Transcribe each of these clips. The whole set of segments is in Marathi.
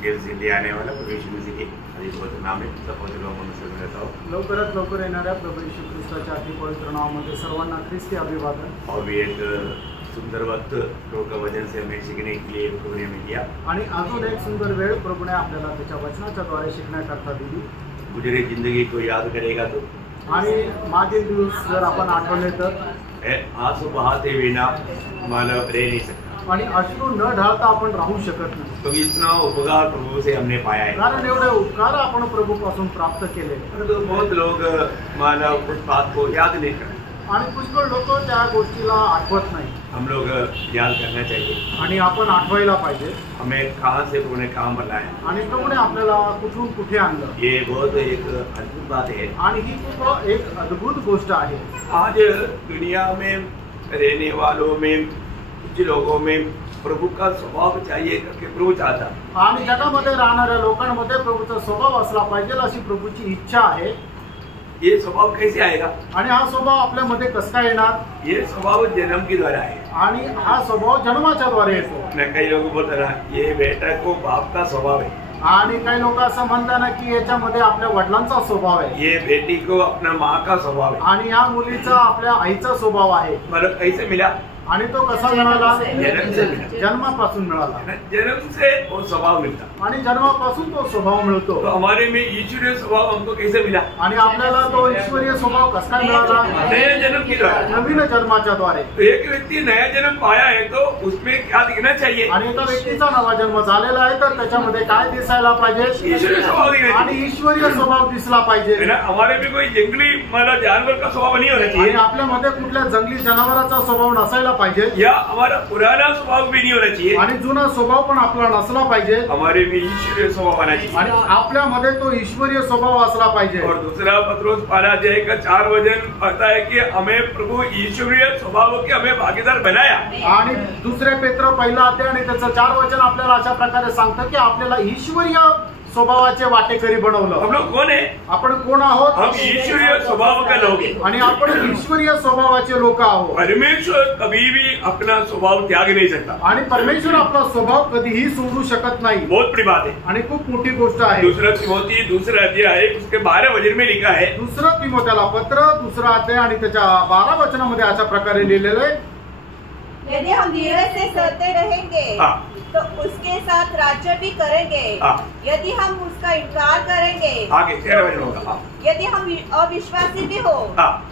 जेल से ले आने वाला प्रभु यीशु मसीह के अधिक पवित्र नाम में सब पवित्र लोगों में से रहता हूँ। लवकरात लवकर येणाऱ्या प्रभू येशू ख्रिस्ताच्या अति पवित्र नावामध्ये सर्वांना ख्रिस्ती अभिवादन। और भी एक सुंदर वक्त प्रभु का वचन से हमें सीखने के लिए प्रभु ने हमें दिया आणि अजून एक सुंदर वेळ प्रभूने आपल्याला त्याच्या वचनाच्या द्वारे शिकण्याकरता दिली। गुजरे जिंदगी को याद करेगा तो आणि मागील दिवस जर आपण आठवले तर आंसू बहाते बिना मानव रह नहीं सकता आणि अश्रू न ढाळता आपण राहू शकत नाही। तो इतना उपकार प्रभु से हमने पाया है, कारण एवढे उपकार आपण प्रभू पासून प्राप्त केले। तो बहुत लोग मानव उस बात को याद नहीं करते आणि पुष्कळ लोक त्या गोष्टीला आठवत नाही। हम लोग याद करना चाहिए आणि आपण आठवायला पाहिजे हमें कहाँ से प्रभु ने काम बनाया आणि प्रभूने आपल्याला कुठून कुठे आणलं। ये बहुत एक अद्भुत बात है आणि ही खूप एक अद्भुत गोष्ट आहे। आज दुनिया में रहने वालों में कुछ लोगों में प्रभु का स्वभाव चाहिए करके प्रभु चाहता आणि जगामध्ये राहणाऱ्या लोकांमध्ये प्रभूचा स्वभाव असला पाहिजे अशी प्रभूची इच्छा आहे। ये स्वभाव कैसे आएगा आणि हा स्वभाव आपल्यामध्ये कसा काय येणार। ये स्वभाव जन्म के द्वारा है आणि हा स्वभाव जन्माच्या द्वारे येतो। कई लोग बोलते ना ये बेटा को बाप का स्वभाव है आणि काही लोक असं म्हणतात ना की याच्यामध्ये आपल्या वडिलांचा स्वभाव आहे, ये बेटी को अपना माँ का स्वभाव है आणि या मुलीचा आपल्या आईचा स्वभाव आहे। मतलब कैसे मिला आणि तो कसा मिळाला। जन्म से मिला, जन्मापासून मिळाला। जन्म से वो स्वभाव मिलता आणि जन्मापासून तो स्वभाव मिळतो। तो हमारे में ईश्वरीय स्वभाव हमको कैसे मिला आणि आपल्याला तो ईश्वरीय स्वभाव कसा काय मिळाला। नया जन्म के द्वारा, नवीन जन्माच्या द्वारे। तो एक व्यक्ति नया जन्म पाया है तो उसमें क्या दिखना चाहिए आणि एका व्यक्तीचा नवा जन्म झालेला आहे तर त्याच्यामध्ये काय दिसायला पाहिजे। ईश्वरीय स्वभाव दिखना आणि चाहिए ईश्वरीय स्वभाव दिसला पाहिजे। है ना। हमारे में कोई जंगली मतलब जानवर का स्वभाव नहीं होना आणि चाहिए आपल्यामध्ये कुठल्या जंगली जनावराचा स्वभाव नसायला पाहिजे, या हमारा पुराना स्वभाव भी नहीं होना चाहिए आणि जुना स्वभाव पण आपला नसला पाहिजे। हमारे में ईश्वरीय स्वभाव आना चाहिए आणि आपल्यामध्ये तो ईश्वरीय स्वभाव असला पाहिजे। और दूसरा पत्रोस 12 का 4 वचन कहता है कि हमें प्रभु ईश्वरीय स्वभाव के हमें भागीदार बनाया। आणि दुसरे पेत्र पहिला अध्याय आणि त्याचं 4 वचन आपल्याला अशा प्रकारे सांगतं की आपल्याला ईश्वरीय स्वभावाचे वाटेकरी बनवलं। हम लोग कौन है? आपण कोण आहोत? हम ईश्वरीय स्वभाव के लोग हैं आणि आपण ईश्वरीय स्वभावाचे लोक आहोत। परमेश्वर कभी भी अपना स्वभाव त्याग नहीं सकता आणि परमेश्वर आपला स्वभाव कधीही सोडू शकत नाही। बहुत बड़ी बात है आणि खूप मोठी गोष्ट आहे। दूसरा तिमोथी 2 अध्याय उसके 12 वचन में लिखा है, दुसरं तिमोथेला पत्र 2 अध्याय आणि त्याच्या 12 वचनामध्ये अशा प्रकारे लिहिलेलं आहे, यदि हम धीरज से सहते रहेंगे तो उसके साथ राज्य भी करेंगे। यदि हम उसका इनकार करेंगे, आगे 13 वचन होगा, यदि हम अविश्वासी भी हो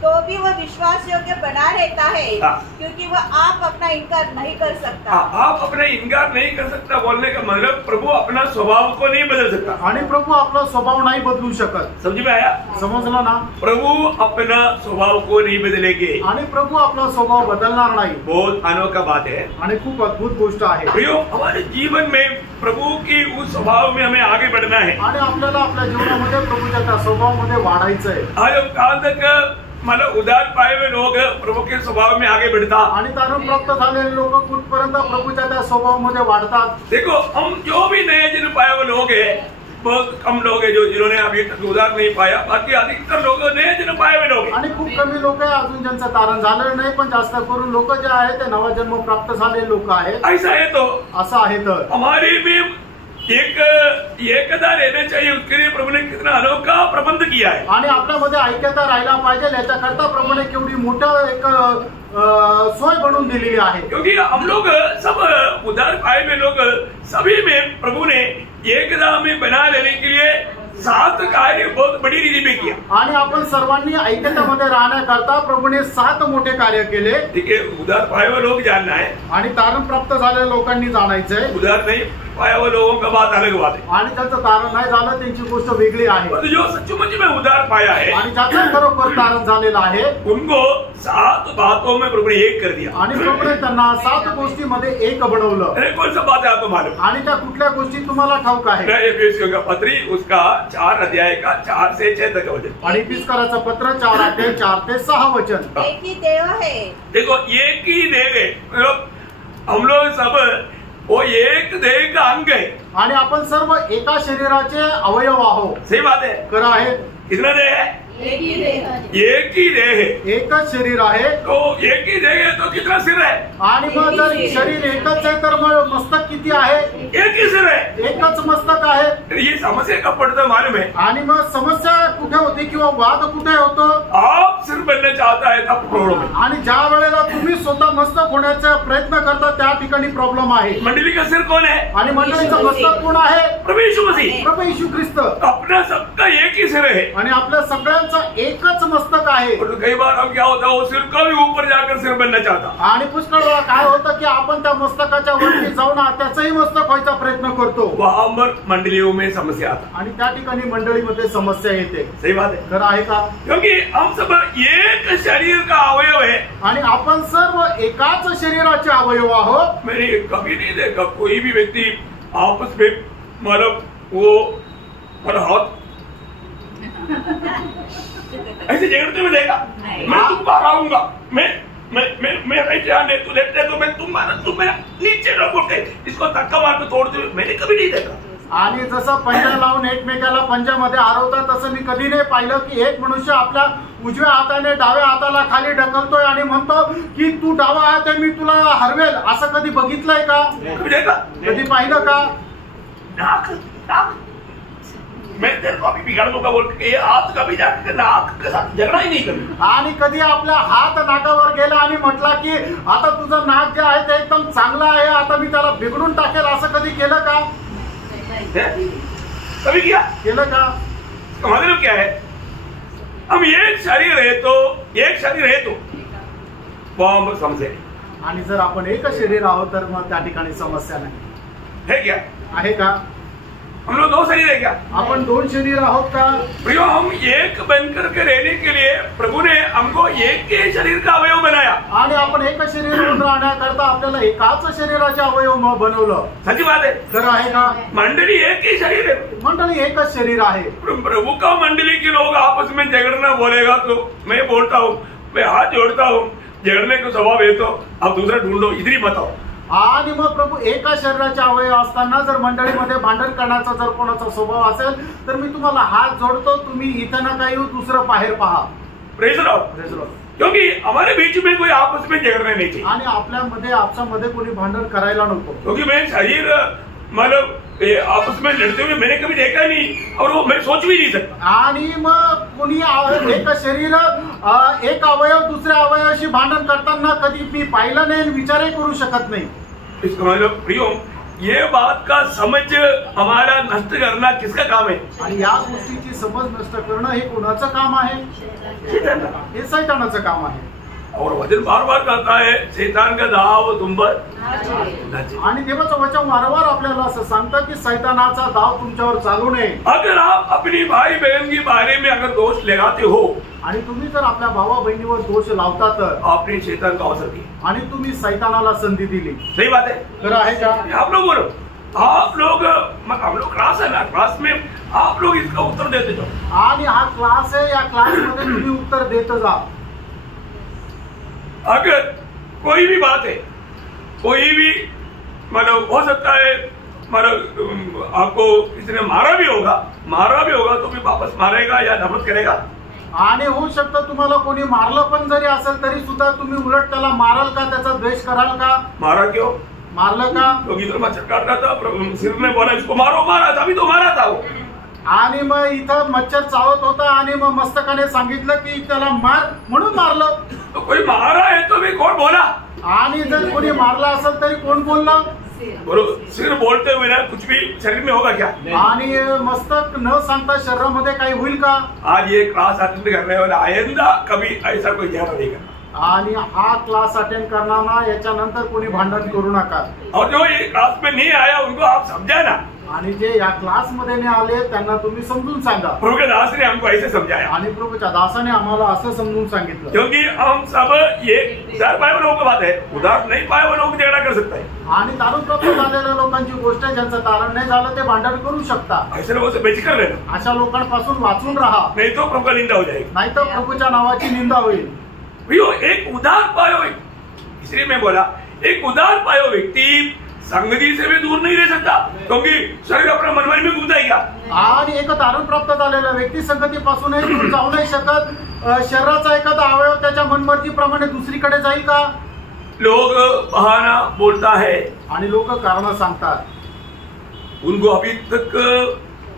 तो भी वह विश्वास योग्य बना रहता है, क्योंकि वह आप अपना इनकार नहीं कर सकता। आप अपना इनकार नहीं कर सकता बोलने का मतलब प्रभु अपना स्वभाव को नहीं बदल सकता। आणि प्रभू आपला स्वभाव नाही बदलू शकत। समझ में आया? समजलं ना? प्रभु अपना स्वभाव को नहीं बदलेंगे आणि प्रभू आपला स्वभाव बदलणार नाही। बहुत अनोखा बात है आणि खूप अद्भुत गोष्ट आहे। प्रियो, हमारे जीवन में प्रभु की उस स्वभाव में हमें आगे बढ़ना है आणि आपल्याला आपल्या जीवनामध्ये प्रभूच्या त्या स्वभावामध्ये वाढायचं आहे। आज कहाँ तक मतलब उदार पाए हुए लोग प्रभु के स्वभाव में आगे बढ़ता आणि तारण प्राप्त झालेले लोक कुठपर्यंत प्रभूच्या त्या स्वभावामध्ये वाढतात। देखो, हम जो भी नए जन्म पाए हुए लोग हैं बहुत कम लोग हैं जो जिन्होंने अभी तक उदार नहीं पाया, बाकी अधिकतर लोग नए जन्म पाए हुए लोग हैं। आणि खूप कमी लोक आहे अजून ज्यांचं तारण झालेलं नाही, पण जास्त करून लोक जे आहेत ते नवा जन्म प्राप्त झालेले लोक आहेत। ऐसा है तो असं आहे तर हमारे में एक एकता रहना चाहिए, उसके लिए प्रभु ने कितना अनोखा प्रबंध किया है। आणि आपल्यामध्ये ऐक्यता राहायला पाहिजे, याच्याकरता प्रभूने केवढी मोठं एक सोय बनवून दिलेली आहे। क्योंकि हम लोग सब उदार पाए हुए लोग सभी में प्रभु ने एकता में बना लेने के लिए 7 कार्य बहुत बड़ी रीति में किया। आणि आपण सर्वांनी ऐक्यतेमध्ये राहण्याकरता प्रभूने 7 मोठे कार्य केले। ठीक है, उदार पाए हुए लोग जानना है आणि तारण प्राप्त झालेल्या लोकांनी जाणायचंय। उदार नहीं पाया हुआ लोगों का बात अलग बात है, आणि त्याचं तारण नाही झालं त्यांची गोष्ट वेगळी आहे। तो जो सचमुच में उदार पाया है आणि ज्याचं खरोखर तारण झालेलं आहे उनको 7 बातों में प्रभु ने एक कर दिया। आणि प्रभूने त्यांना 7 गोष्टीमध्ये एक बनवलं। अरे कौन सा बात है आपको मालूम? आणि त्या कुठल्या गोष्टी तुम्हाला ठाऊक आहे? एफेसियों का पत्री उसका 4 अध्याय का 4 से 6 तक वचन। आणि इफिसकराचं पत्र 4 अध्याय 4 ते 6 वचन। एक ही देव है। देखो, एक ही देह है, हम लोग सब वो एक देह का अंग है। आणि आपण सर्व एका शरीराचे अवयव आहोत। सही बात है। खरं आहे। कितना देह है? एक ही देह है। एक ही देह है, एकच शरीर आहे। तो एक ही देह है तो कितना सिर है? आणि मग जर शरीर एकच आहे तर मग मस्तक किती आहे? एक ही सिर है। एकच मस्तक ये समस्या कब पड़ता मालूम है? आणि मग समस्या कुठे होते किंवा वाद कुठे होतो? आप सिर बनना चाहता है तब प्रॉब्लम है, आणि ज्या वेळेला तुम्ही स्वतः मस्तक होण्याचा प्रयत्न करता त्या ठिकाणी प्रॉब्लेम आहे. मंडली का सिर कौन है? आणि मंडळीचं मस्तक कोण आहे? प्रभु यीशु मसीह. प्रभू येशू ख्रिस्त. अपना सबका एक ही सिर है आणि आपल्या सगळ्यांचा एकच मस्तक आहे. और कई बार हम क्या होता है, वो सिर का भी ऊपर जाकर सिर बनना चाहता. आणि पुष्कळ वेळा काय होतं की आपण त्या मस्तकाच्या वरती जाऊन त्याचंही मस्तक व्हायचा प्रयत्न करतो. वहां पर मंडलियों में समस्या आता आणि त्या ठिकाणी मंडळीमध्ये समस्या येते. सही बात है, खरं आहे का? क्योंकि हम सब एक शरीर का अवयव है. आणि आपण सर्व एकाच शरीराचे अवयव आहोत. मैंने कभी नहीं देखा कोई भी व्यक्ति आपस में मतलब वो हाथ ऐसे झगड़ते हुए देखा. मैं तुम बाहर आऊंगा, मैं राइट हैंड है, तू लेफ्ट है, तो मैं तुम मेरा नीचे रखोगे, इसको धक्का मार के तोड़ते हुए मैंने कभी नहीं देखा. आणि जसं पंजा लावून एकमेकाला पंजामध्ये हरवतात तसं मी कधी नाही पाहिलं की एक मनुष्य आपल्या उजव्या हाताने डाव्या हाताला खाली ढकलतोय आणि म्हणतो की तू डावा हात आहे मी तुला हरवेल. असं कधी बघितलंय का? कधी पाहिलं का? नाक नाक मैं तेरे को अभी बिगाड़ दूंगा बोल के ये हाथ कभी जाकर नाक के साथ झगड़ा ही नहीं कभी. आणि कधी आपला हात नाकावर गेला आणि म्हटला की आता तुझं नाक जे आहे ते एकदम चांगलं आहे, आता मी त्याला बिघडून टाकेल, असं कधी केलं का? कभी किया? केलं का? मतलब क्या है, हम एक शरीर है तो वो हम समझे. आणि जर आपण एक शरीर आहोत तर मग त्या ठिकाणी समस्या नाही है क्या? आहे का? हम लोग दो शरीर है क्या? आपण दोन शरीर आहोत का? प्रियो, हम एक बनकर के रहने के लिए प्रभु ने हमको एक के शरीर का अवयव बनाया. आणि आपण एक शरीर म्हणून राहण्याकरता आपल्याला एकाच शरीराचे अवयव बनवलं. सच्ची बात है. खरं आहे का? मंडली एक ही शरीर है. मंडळी एकच शरीर आहे. प्रभु का मंडली के लोग आपस में झगड़ना बोलेगा तो मैं बोलता हूँ, मैं हाथ जोड़ता हूँ, झगड़ने को स्वभाव है तो आप दूसरा ढूंढो, इधर ही मत आओ. आणि मग प्रभू एका शरीराचे अवयव असताना जर मंडळीमध्ये भांडण करण्याचा जर कोणाचा स्वभाव असेल तर मी तुम्हाला हात जोडतो, तुम्ही इथं नका येऊ, दुसरं बाहेर पहा. Praise Lord. क्योंकि हमारे बीच में कोई आपस में झगड़ने नहीं चाहिए. आणि आपल्यामध्ये आपसामध्ये कोणी भांडण करायला नको. क्योंकि मैं शरीर मतलब आपस में लड़ते हुए मैंने कभी देखा नहीं और वो मैं सोच भी नहीं सकता. आणि मग कोणी एक शरीर एक अवयव दुसऱ्या अवयवाशी भांडण करताना कधी मी पाहिलं नाही, विचारही करू शकत नाही. इसका मतलब प्रियो, ये बात का समझ हमारा नष्ट करना किसका काम है? आणि या गोष्टीची समज नष्ट करणं हे कोणाचं काम आहे? हे सैतानाचं काम आहे. और वचन बार बार कहता है शैतान का दाव तुम पर. आणि देवाचं वचन वारंवार आपल्याला असं सांगतं की सैतानाचा दाव तुमच्यावर चालू नये. अगर आप अपनी भाई बहन के बारे में अगर दोष लगाते हो आणि तुम्ही जर आपल्या भावा बहिणीवर दोष लावता तर आपने शैतान का अवसर दिया आणि तुम्ही सैतानाला संधी दिली. सही बात है. खरं आहे का? आप लोग बोलो, आप लोग हम लोग क्लास है ना, क्लास में आप लोग इसका उत्तर देते जाओ. आणि हा क्लास आहे, या क्लास मध्ये तुम्ही उत्तर देत जा. अगर कोई भी बात है, कोई भी मतलब हो सकता है, मतलब आपको किसी ने मारा भी होगा तो भी वापस मारेगा या नफरत करेगा. आणि होऊ शकतं तुम्हाला कोणी मारलं पण जरी असेल तरी सुद्धा तुम्ही उलट त्याला माराल का, त्याचा द्वेष कराल का? मारा क्यों? मारलं का? तो इधर मच्छर काट रहा था, सिर ने बोला इसको मारो, मारा था, अभी तो मारा था वो. आणि मग इथं मच्छर चावत होता आणि मग मस्तकाने सांगितलं की त्याला मार म्हणून मारलं. तो कोई मारा है तो भी कौन बोला? आणि जर कोणी मारला असेल तरी कोण बोललं? बोलो, सिर बोलते हुए ना कुछ भी शरीर में होगा क्या? आणि मस्तक न सांगता शरीरामध्ये काही होईल का? आज ये क्लास अटेंड करने वाला आइंदा कभी ऐसा कोई झगड़ा नहीं करना. आणि हा क्लास अटेंड करताना याच्यानंतर कोणी भांडण करू नका. और जो ये क्लास में नहीं आया उनको आप समझाना. आणि जे या क्लास मध्ये नाही आले त्यांना तुम्ही समजून सांगा. प्रभु के दास ने हमको ऐसे समझाया. आणि प्रभूच्या दासाने आम्हाला असं समजून सांगितलं. क्योंकि हम सब ये उधार पाए हुए लोगों की बात है, उधार नहीं पाए हुए लोग झगड़ा कर सकता है. आणि तारण प्राप्त झालेल्या लोकांची गोष्ट आहे, ज्यांचं तारण नाही झालं ते भांडण करू शकतात. ऐसे लोगों से बेचकर रहना. अशा लोकांपासून वाचून राहा, नहीं तो प्रभु का निंदा हो जाएगी. नाहीतर प्रभूच्या नावाची निंदा होईल. एक उधार पायो व्यक्ति, इसलिए मैं बोला एक उधार पायो व्यक्ति संगति से भी दूर नहीं रह सकता, क्योंकि शरीर अपना मनमानी में घूम जाएगा. आणि एक तारण प्राप्त झालेला व्यक्ती संगतीपासूनही दूर जाऊ नाही शकत. शरीराचा एखादा अवयव त्याच्या मनमर्जीप्रमाणे दुसरीकडे जाईल का? लोग बहाना बोलता है आणि लोक कारण सांगतात. उनको अभी तक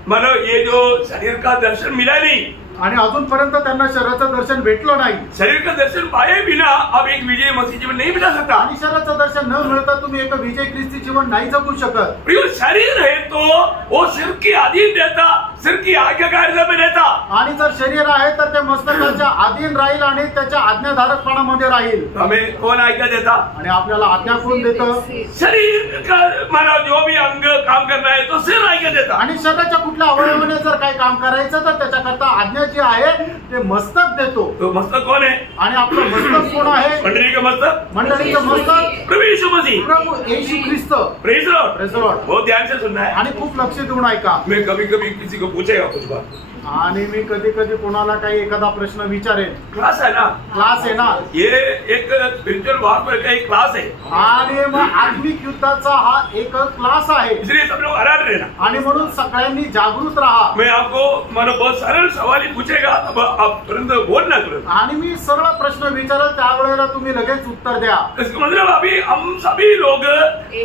मानो ये जो शरीर का दर्शन मिला नहीं, आणि अजूनपर्यंत त्यांना शरीराचं दर्शन भेटलं नाही. शरीर का दर्शन पाए बिना अब एक विजय मसीह जीवन नहीं बिता सकता. आणि शरीराचं दर्शन न मिळता तुम्ही एक विजय ख्रिस्ती जीवन नाही जगू शकत. प्रिय, शरीर है तो वो सिर की अधीन रहता, सिर की आज्ञाकारिता में रहता. आणि जर शरीर आहे तर ते मस्तकाच्या अधीन राहील आणि त्याच्या आज्ञाधारकपणामध्ये राहील. हमें कौन आज्ञा देता? आणि आपल्याला आज्ञा कोण देतं? शरीर का मानो जो भी अंग काम करना है तो सिर आज्ञा देता. आणि शरीराच्या कुठल्या अवयवाने जर काही काम करायचं तर त्याच्याकरता आज्ञा जे आहे ते मस्तक देतो. तो मस्तक कौन है? आणि आपलं मस्तक कोण आहे? मंडली का मस्तक, मंडळीचं मस्तक प्रभु यीशु मसीह, प्रभु Yeshu Khrist. Praise lord. Praise lord. बहुत ध्यान से सुनना है. आणि खूप लक्ष देऊन ऐका. मैं कभी कभी किसी को पूछेगा कुछ बात, आणि मी कधी कधी कोणाला काही एखादा प्रश्न विचारेन. क्लास है ना, क्लास आहे ना, ये एक स्पिरिचुअल वॉरफेयर का एक क्लास है. आणि मग आत्मिक युद्धाचा हा एक क्लास आहे. इसलिए सब लोग अलर्ट रहना. आणि म्हणून सगळ्यांनी जागृत राहा. मैं आपको मानो बहुत सरल सवाल ही पूछेगा, अब आप तुरंत बोलना तुरंत. आणि मी सरळ प्रश्न विचारेल त्यावेळेला तुम्ही लगेच उत्तर द्या. इसका मतलब अभी हम सभी लोग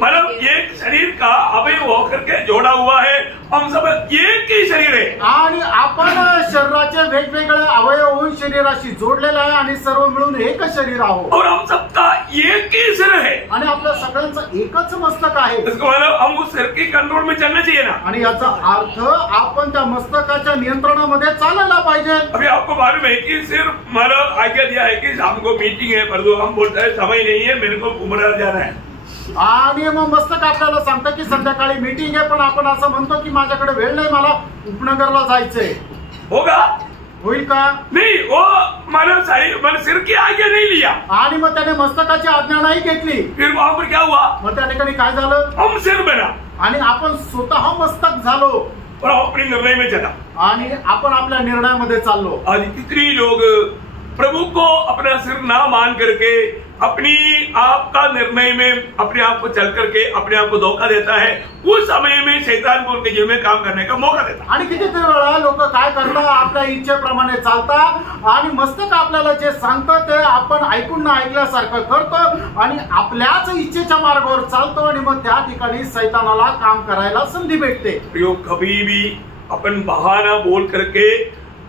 मतलब एक शरीर का अवयव होकर के जोड़ा हुआ है. हम सब एक ही शरीर है. आणि आपण शरीराचे वेगवेगळे अवयव होऊन शरीराशी जोडलेले आहे आणि सर्व मिळून एकच शरीर आहोत. और हम सबका एक ही सिर है. आणि आपल्या सगळ्यांचं एकच मस्तक आहे. इसका मतलब हम उस सिर के कंट्रोल में चलना चाहिए ना. आणि याचा अर्थ आपण त्या मस्तकाच्या नियंत्रणामध्ये चालायला पाहिजे. अभी आपको मालूम है कि सिर्फ हमारा आज्ञा दिया है कि शाम को मीटिंग है, परंतु हम बोलते हैं समय नहीं है, मेरे को उमरा जाना है. आणि मग मस्तक आपल्याला सांगतं की संध्याकाळी मीटिंग आहे, पण आपण असं म्हणतो की माझ्याकडे वेळ नाही, मला उपनगरला जायचंय. होगा? होईल का? नहीं, वो मानव सिर की आज्ञा नहीं लिया. आणि मग त्याने मस्तकाची आज्ञा नाही घेतली. फिर वहां पर क्या हुआ? मग त्या ठिकाणी काय झालं? हम सिर बना आणि आपण स्वतः मस्तक झालो और हम अपने निर्णय में चला. आणि आपण आपल्या निर्णयामध्ये चाललो. आज कितनी लोग प्रभु को अपना सिर ना मान करके अपनी आप का निर्णय में अपने आप को चल करके अपने आप को धोखा देता है. उस समय में शैतान को उनके जीवन में काम करने का मौका देता. आणि किती वेळा लोक काय करतात? आपल्या इच्छेप्रमाणे चालतात आणि मस्तक आपल्याला जे सांगतं ते आपण ऐकून ना ऐकल्यासारखं करतो आणि आपल्याच इच्छेच्या मार्गावर चालतो आणि मग त्या ठिकाणी शैतानाला काम करायला संधी भेटते. प्रयोग कभी भी अपन बहाना बोल करके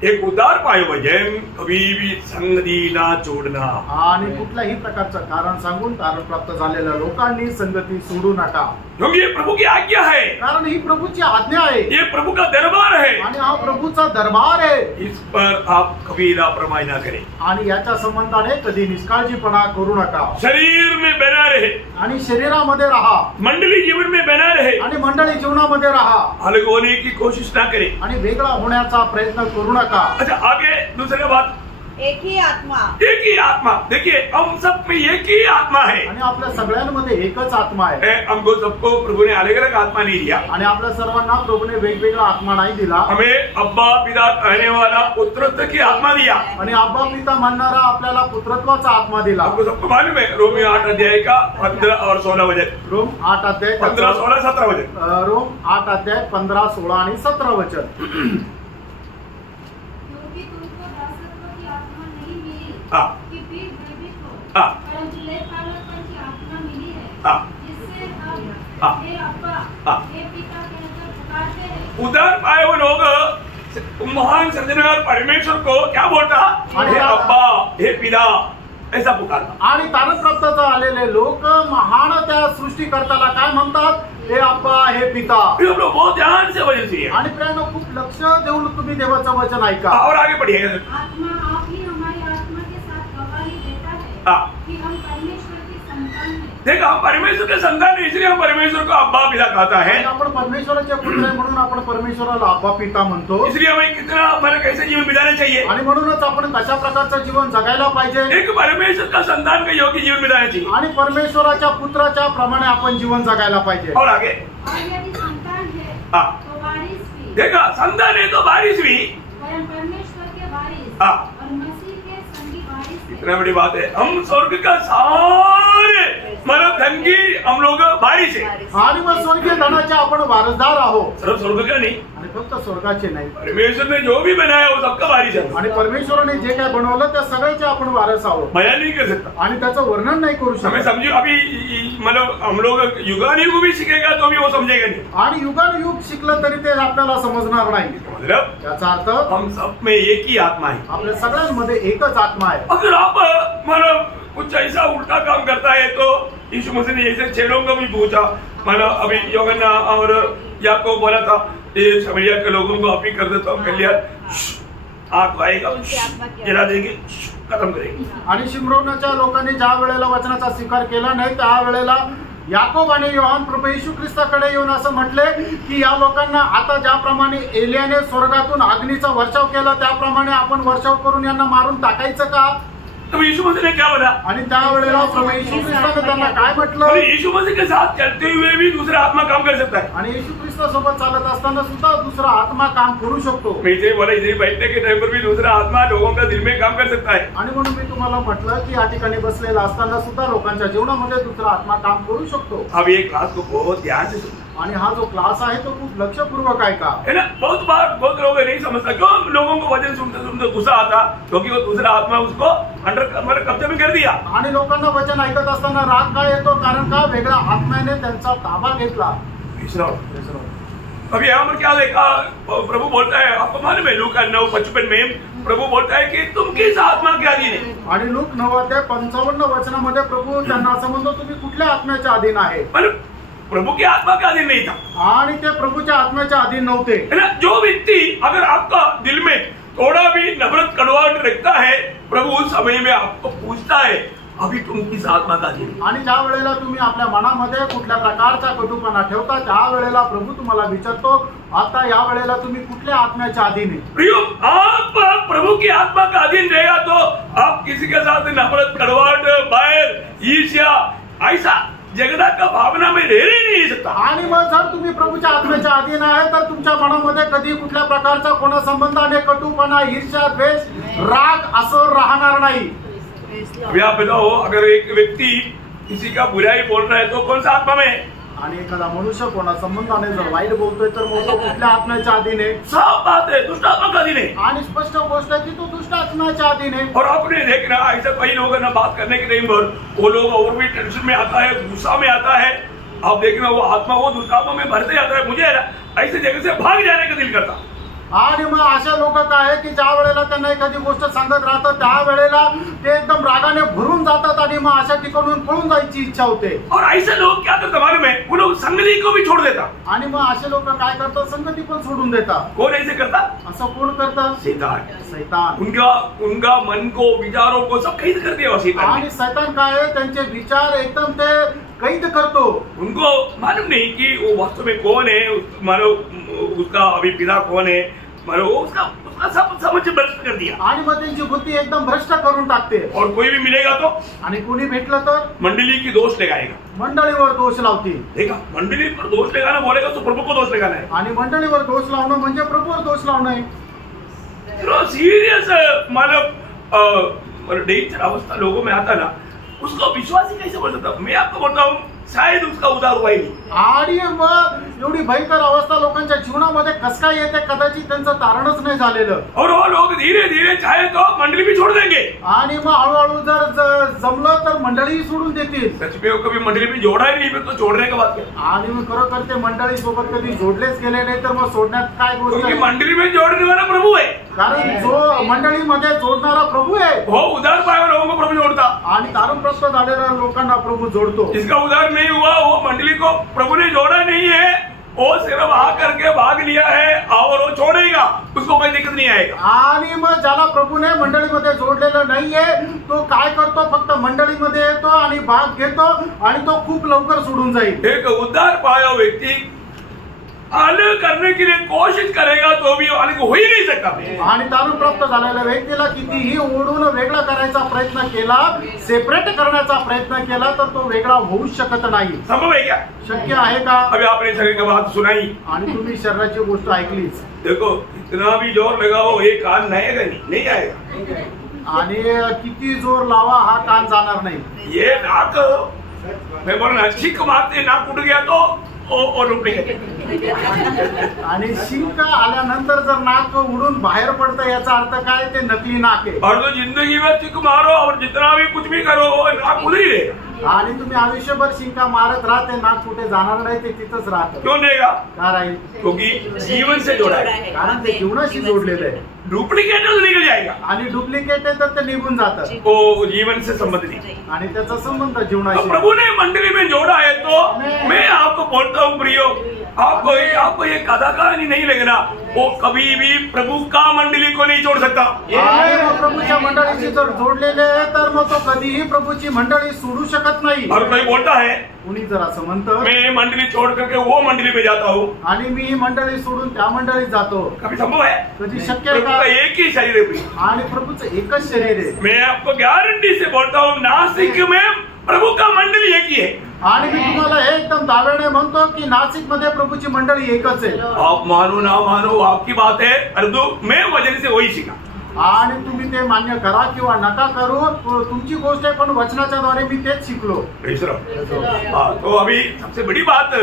एक उदार पाय वजन कभी भी संगती ना जोडना. आणि कुठल्याही प्रकारचं कारण सांगून तारण प्राप्त झालेल्या लोकांनी संगती सोडू नका. क्योंकि ये प्रभु की आज्ञा है. कारण ही प्रभूची आज्ञा आहे. ये प्रभु का दरबार है. आणि हा प्रभूचा दरबार आहे. इस पर आप कभी लापरवाही ना करें. आणि याच्या संबंधाने कधी निष्काळजीपणा करू नका. शरीर में बना रहे. आणि शरीरामध्ये राहा. मंडली जीवन में बना रहे. आणि मंडळी जीवनामध्ये राहा. अलग होने की कोशिश ना करें. आणि वेगळा होण्याचा प्रयत्न करू नका. अच्छा, आगे दूसरी बात, एक ही आत्मा. एक ही आत्मा. देखिए हम सब में एक ही आत्मा है. आणि आपल्या सगळ्यांमध्ये एकच आत्मा आहे. हमको सबको प्रभु ने अलग अलग आत्मा नहीं दिया. आणि आपल्या सर्वांना प्रभूने वेगवेगळा आत्मा नाही दिला. हमें अब्बा पिता कहने वाला पुत्रत्व की आत्मा दिया. आणि अब्बा पिता म्हणणारा आपल्याला पुत्रत्वाचा आत्मा दिला. आपको सबको मालूम है रोमियो 8 अध्याय का 15 और 16 वचन. रोम 8 अध्याय 15, 16, 17 वचन. रोम 8 अध्याय 15, 16 आणि 17 वचन. कि फिर भयभीत हो, परंतु लेखपालकपन की आत्मा मिली है, जिससे हम हे अब्बा, हे पिता कहकर पुकारते हैं. उधर पाए वो लोग महान सृजनहार परमेश्वर को क्या बोलता? हे अब्बा, हे पिता, ऐसा पुकारता. आणि तारण प्राप्त आलेले लोक महान त्या सृष्टीकर्त्याला काय म्हणतात? हे अब्बा, हे पिता. हम लोग बहुत ध्यान से वचन सुनिए. आणि प्रियांनो, खूप लक्ष देऊन तुम्ही देवाचं वचन ऐका. और आगे बढ़िएगा. आत्मा आप ही हमारी आत्मा के साथ गवाही देता है कि हम परमेश्वर की संतान हैं. देखो, हम परमेश्वर के संतान है, इसलिए हम परमेश्वर को अब्बा पिता कहता है. आपण परमेश्वराचे पुत्र आहे म्हणून आपण परमेश्वराला अब्बा पिता म्हणतो. इसलिए हमें कितना हमारा कैसे जीवन बिताना चाहिए. आणि म्हणूनच आपण कशा प्रकारचं जीवन जगायला पाहिजे. एक परमेश्वर का संतान का योग्य जीवन बिताना चाहिए. आणि परमेश्वराच्या पुत्राच्या प्रमाणे आपण जीवन जगायला पाहिजे. और यदि संतान है तो वारिस भी. देखा, संतान है तो वारिस भी. परमेश्वर के वारिस और मसीह के संगी वारिस. इतना बड़ी बात है. हम स्वर्ग का सारे मतलब धन की हम लोग बारिश है आणि मग स्वर्गीय धनाचे आपण वारसदार आहोत. सिर्फ स्वर्ग का नहीं, आणि फक्त स्वर्गाचे नाही, परमेश्वर ने जो भी बनाया वो सबका बारिश है. आणि परमेश्वराने जे काय बनवलं त्या सगळ्याचे आपण वारस आहोत. बयान नहीं कर सकता, आणि त्याचं वर्णन नाही करू हमें शकत. समझो. अभी मतलब हम लोग युगानुयुग भी सीखेगा तो भी वो समझेगा नहीं. आणि युगानुयुग शिकलं तरी ते आपल्याला समजणार नाही. मतलब त्याचा अर्थ हम सब में एक ही आत्मा है. आपल्या सगळ्यांमध्ये एकच आत्मा आहे. अगर आप मतलब कुछ ऐसा उल्टा काम करता है तो यीशु मसीह ने ऐसे 6 लोगों को भी पूछा. मतलब अभी यूहन्ना और याकूब बोला था ये समरिया के लोगों को आप ही कर देता हूँ, कल्याण आग आएगा जला देंगे, खत्म करेंगे. आणि शिमरोनाच्या लोकांनी ज्या वेळेला वचनाचा स्वीकार केला नाही त्या वेळेला याकोब आणि योहान प्रभू येशू ख्रिस्ताकडे येऊन असं म्हटले की या लोकांना आता ज्याप्रमाणे एलियाने स्वर्गातून अग्नीचा वर्षाव केला त्याप्रमाणे आपण वर्षाव करून यांना मारून टाकायचं का. तो यीशु मसीह ने क्या बोला? आणि त्यावेळेला प्रभू येशू ख्रिस्ताने त्यांना काय म्हटलं? यीशु मसीह के साथ चलते हुए भी दूसरा आत्मा काम कर सकता है. आणि येशू ख्रिस्तासोबत चालत असताना सुद्धा दुसरा आत्मा काम करू शकतो. मैं इसे बोला, इसे बैठने के टाइम पर भी दूसरा आत्मा लोगों का दिल में काम कर सकता है. आणि म्हणून मी तुम्हाला म्हटलं की या ठिकाणी बसलेला असताना सुद्धा लोकांच्या जीवनामध्ये दुसरा आत्मा काम करू शकतो. अब ये क्लास को बहुत ध्यान से सुनो. आणि हा जो क्लास आहे तो खूप लक्षपूर्वक आहे का, है ना. बहुत बार बहुत लोग नहीं समझता क्यों लोगों को वचन सुनते सुनते गुस्सा आता, क्योंकि वो दूसरा आत्मा उसको अंडर कब्जे में कर दिया. आणि लोकांना वचन ऐकत असताना राग काय येतो, कारण का वेगळ्या आत्म्याने त्यांचा ताबा घेतला. अभी यहाँ पर क्या देखा, प्रभु बोलता है आपको मालूम है लूका 9:55 में प्रभु बोलता है कि तुम किस आत्मा के अधीन है. आणि लूक 9:55 वचनामध्ये प्रभू त्यांना असं म्हणतो तुम्ही कुठल्या आत्म्याच्या अधीन आहे. प्रभु की आत्मा का अधीन नहीं था, आणि ते प्रभूच्या आत्म्याच्या अधीन नव्हते. है ना. जो व्यक्ति अगर आपका दिल में थोड़ा भी नफरत कड़वाहट रखता है, प्रभु उस समय में आपको पूछता है अभी तुम किस आत्मा का अधीन. आणि ज्या वेळेला तुम्ही आपल्या मनामध्ये कुठल्या प्रकारचा कटुपणा ठेवता त्या वेळेला प्रभू तुम्हाला विचारतो आता या वेळेला तुम्ही कुठल्या आत्म्याच्या अधीन आहे. प्रियो, आप प्रभु की आत्मा का अधीन रहेगा तो आप किसी के साथ नफरत कड़वाहट बैर ईर्ष्या ऐसा झगड़ा का भावना में रह नहीं सकता. आणि मग जर तुम्ही प्रभूच्या आत्म्याच्या अधीन आहे तर तुमच्या मनामध्ये कधी कुठल्या प्रकारचा कोणा संबंधाने कटुपणा ईर्ष्या द्वेष राग असं राहणार नाही. अभी आप बताओ, अगर एक व्यक्ति किसी का बुराई बोल रहा है तो कौन सा आत्मा में. आणि एखादा मनुष्य कोणा संबंधाने जर वाईट बोलतोय तर मग तो कुठल्या आत्म्याच्या अधीन आहे. साफ बात है, दुष्ट आत्मा का अधीन है. आणि स्पष्ट गोष्ट आहे की तो दुष्ट आत्म्याच्या अधीन आहे. और आपने देखना ऐसा कई लोगों ने बात करने के टाइम पर वो लोग और भी टेंशन में आता है, गुस्सा में आता है. आप देखना वो आत्मा वो दुष्ट आत्मा में भरते जाता है. मुझे ऐसे जगह से भाग जाने का दिल करता. आणि मग अशा लोक काय आहे की ज्या वेळेला त्यांना एखादी गोष्ट सांगत राहतात त्या वेळेला ते एकदम रागाने भरून जातात आणि मग अशा ठिकाणून पळून जायची इच्छा होते. और ऐसे लोग क्या करते मालूम है, वो लोग संगति को भी छोड़ देता. आणि मग असे लोक काय करतात, संगती पण सोडून देतात. कौन ऐसे करता? असं कोण करतात? शैतान. उनका मन को विचारों को सब कैद कर दिया शैतान. आणि शैतान काय आहे, त्यांचे विचार एकदम ते कैद करतो. उनको मालूम नहीं कि वो वास्तव में कौन है, मानो उसका अभी पिता कौन है, मानो उसका सब समझ भ्रष्ट कर दिया. आणि मग त्यांची बुद्धी एकदम भ्रष्ट करून टाकते. और कोई भी मिलेगा तो आणि कोणी भेटलं तर मंडली की दोष लगाएगा. मंडळीवर दोष लावतील. देखा, मंडली पर दोष लगाना बोलेगा तो प्रभु को दोष लगाना है. आणि मंडळीवर दोष लावणं म्हणजे प्रभूवर दोष लावणं आहे. सीरियस मतलब डेंजर अवस्था लोगों में आता ना, उसको विश्वास ही कैसे बोल सकता. मैं आपको बोलता हूँ शायद उसका उद्धार हुआ ही नहीं. आणि मग एवढी भयंकर अवस्था लोकांच्या जीवनामध्ये कस काय येते, कदाचित त्यांचं तारणच नाही झालेलं. और वो लोग धीरे धीरे चाहे तो मंडली भी छोड़ देंगे. आणि मग हळूहळू जर जमलं तर मंडळी सोडून देतील. सच में कभी मंडली में जोड़ा ही नहीं, फिर तो छोड़ने का बात क्या. आणि मग खरोखर ते मंडळी सोबत कधी जोडलेच गेले नाही तर मग सोडण्यात काय गोष्ट आहे. मंडली में जोड़ने वाला प्रभु है. कारण जो मंडळीमध्ये जोडणारा प्रभु आहे वो उद्धार पाए लोगों को प्रभु जोड़ता. आणि तारण प्राप्त झालेल्या लोकांना प्रभु जोडतो. जिसका उद्धार नहीं हुआ वो मंडली को प्रभु ने जोड़ा नहीं है, वो सिर्फ आ करके भाग लिया है और वो छोड़ेगा, उसको कोई दिक्कत नहीं आएगा. आणि मग ज्याला प्रभूने मंडळीमध्ये जोडलेलं नाहीये तो काय करतो, फक्त मंडळीमध्ये येतो आणि भाग घेतो आणि तो खूप लवकर सोडून जाईल. एक उद्धार पाया व्यक्ति अलग करने के लिए कोशिश करेगा तो भी अलग हो ही नहीं सकता. आणि तारण प्राप्त झालेल्या व्यक्तीला कितीही ओढून वेगळा करायचा प्रयत्न केला, सेपरेट करण्याचा प्रयत्न केला तर तो वेगळा होऊ शकत नाही. संभव है क्या? शक्य आहे का? अभी आपने शरीर की बात सुनाई आणि तुम्ही शरीराची गोष्ट ऐकलीच. देखो इतना भी जोर लगाओ ये कान नहीं आएगा. आणि किती जोर लावा हा कान जाणार नाही. ये नाक मैं बोल रहा छिक मारते नाक उठ गया तो और डुप्लिकेट। आणि शिंक आल्यानंतर जर नाक उडून बाहेर पडतं याचा अर्थ काय, ते नकली नाक आहे। और तो जिंदगी में छिक मारो और जितना भी कुछ भी करो वो नाक उधर ही रहेगा। आणि तुम्ही आयुष्यभर शिंका मारत राहते, नाक कुठे जाणार नाही, ते तिथंच राहतं। क्यों रहेगा? का राहील? क्योंकि जीवन से जोड़ा है, कारण ते जीवनाशी जोडलेलं आहे। डुप्लीकेट निकल जाएगा आणि डुप्लिकेट आहे तर ते निघून जातं, वो जीवन से संबंध नहीं। आणि त्याचा संबंध तो जीवनाशी। प्रभु ने मंडली में जोड़ा है तो मैं आपको बोलता हूँ प्रियो, आपको ये कथा कहानी नहीं लगना, वो कभी भी प्रभु का मंडली को नहीं छोड़ सकता। आणि मग प्रभूच्या मंडळीशी जर जोडलेले आहे तर मग तो कधीही प्रभूची मंडळी सोडू शकत नाही। और कोई बोलता है कुणी जर असं म्हणतं मैं मंडली छोड़ करके वो मंडली में जाता हूँ, आणि मी ही मंडळी सोडून त्या मंडळीत जातो, कभी संभव है? कधी शक्य आहे प्रभु का? का एक ही शरीर है। आणि प्रभूचं एकच शरीर आहे। मैं आपको गारंटी से बोलता हूँ नासिक में प्रभु का मंडली एक ही है। आणि मी तुम्हाला हे एकदम दाव्याने म्हणतो की नाशिक मध्ये प्रभूची मंडळी एकच आहे। आप मानो ना मानो आपकी बात है, परंतु मैं वचन से वही सीखा। आणि तुम्ही ते मान्य करा किंवा नका करू, तुमची गोष्ट आहे, पण वचनाच्या द्वारे मी तेच शिकलो। तो अभी सबसे बड़ी बात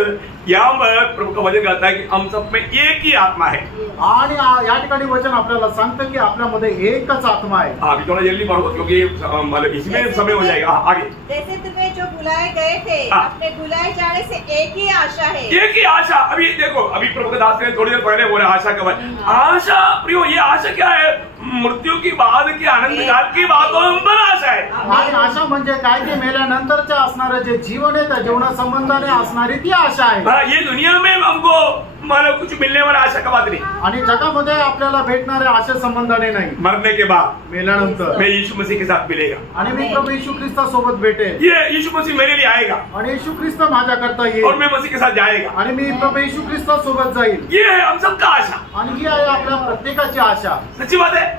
यहाँ पर प्रभु का वचन कहता है कि हम सब में एक ही आत्मा है। आणि या ठिकाणी वचन आपल्याला सांगतं की आपल्यामध्ये एकच आत्मा आहे। अभी थोड़ा जल्दी पढ़ो क्योंकि मतलब इसमें समय हो जाएगा। आगे जैसे तुम्हें जो बुलाए गए थे, अपने बुलाए जाने से एक ही आशा है। एक ही आशा। अभी देखो, अभी प्रभु के दास ने थोड़ी देर पहले बोला आशा का आशा। प्रियो, ये आशा क्या है? मृत्यू की बाद की आनंद काल की बातों पर आशा है। आणि आशा म्हणजे काय, की मेल्यानंतरच्या असणारं जे जीवन आहे त्या जीवनासंबंधाने असणारी ती आशा आहे। ये दुनिया में हमको मतलब कुछ मिलने वाला आशा का बात नहीं। आणि जगामध्ये आपल्याला भेटणाऱ्या आशा संबंधाने नाही, मरने के बाद मेल्यानंतर मैं यीशु मसीह के साथ मिलेगा, आणि मी प्रभू येशू ख्रिस्ता सोबत भेटेल। ये यीशु मसीह मेरे लिए आएगा आणि येशू ख्रिस्त माझ्याकरता और येईल, मैं मसीह के साथ जाएगा। आणि मी प्रभू येशू ख्रिस्ता सोबत जाईल। ये है हम सबका आशा। आणि ही आहे आपल्या प्रत्येकाची आशा। सच्ची बात है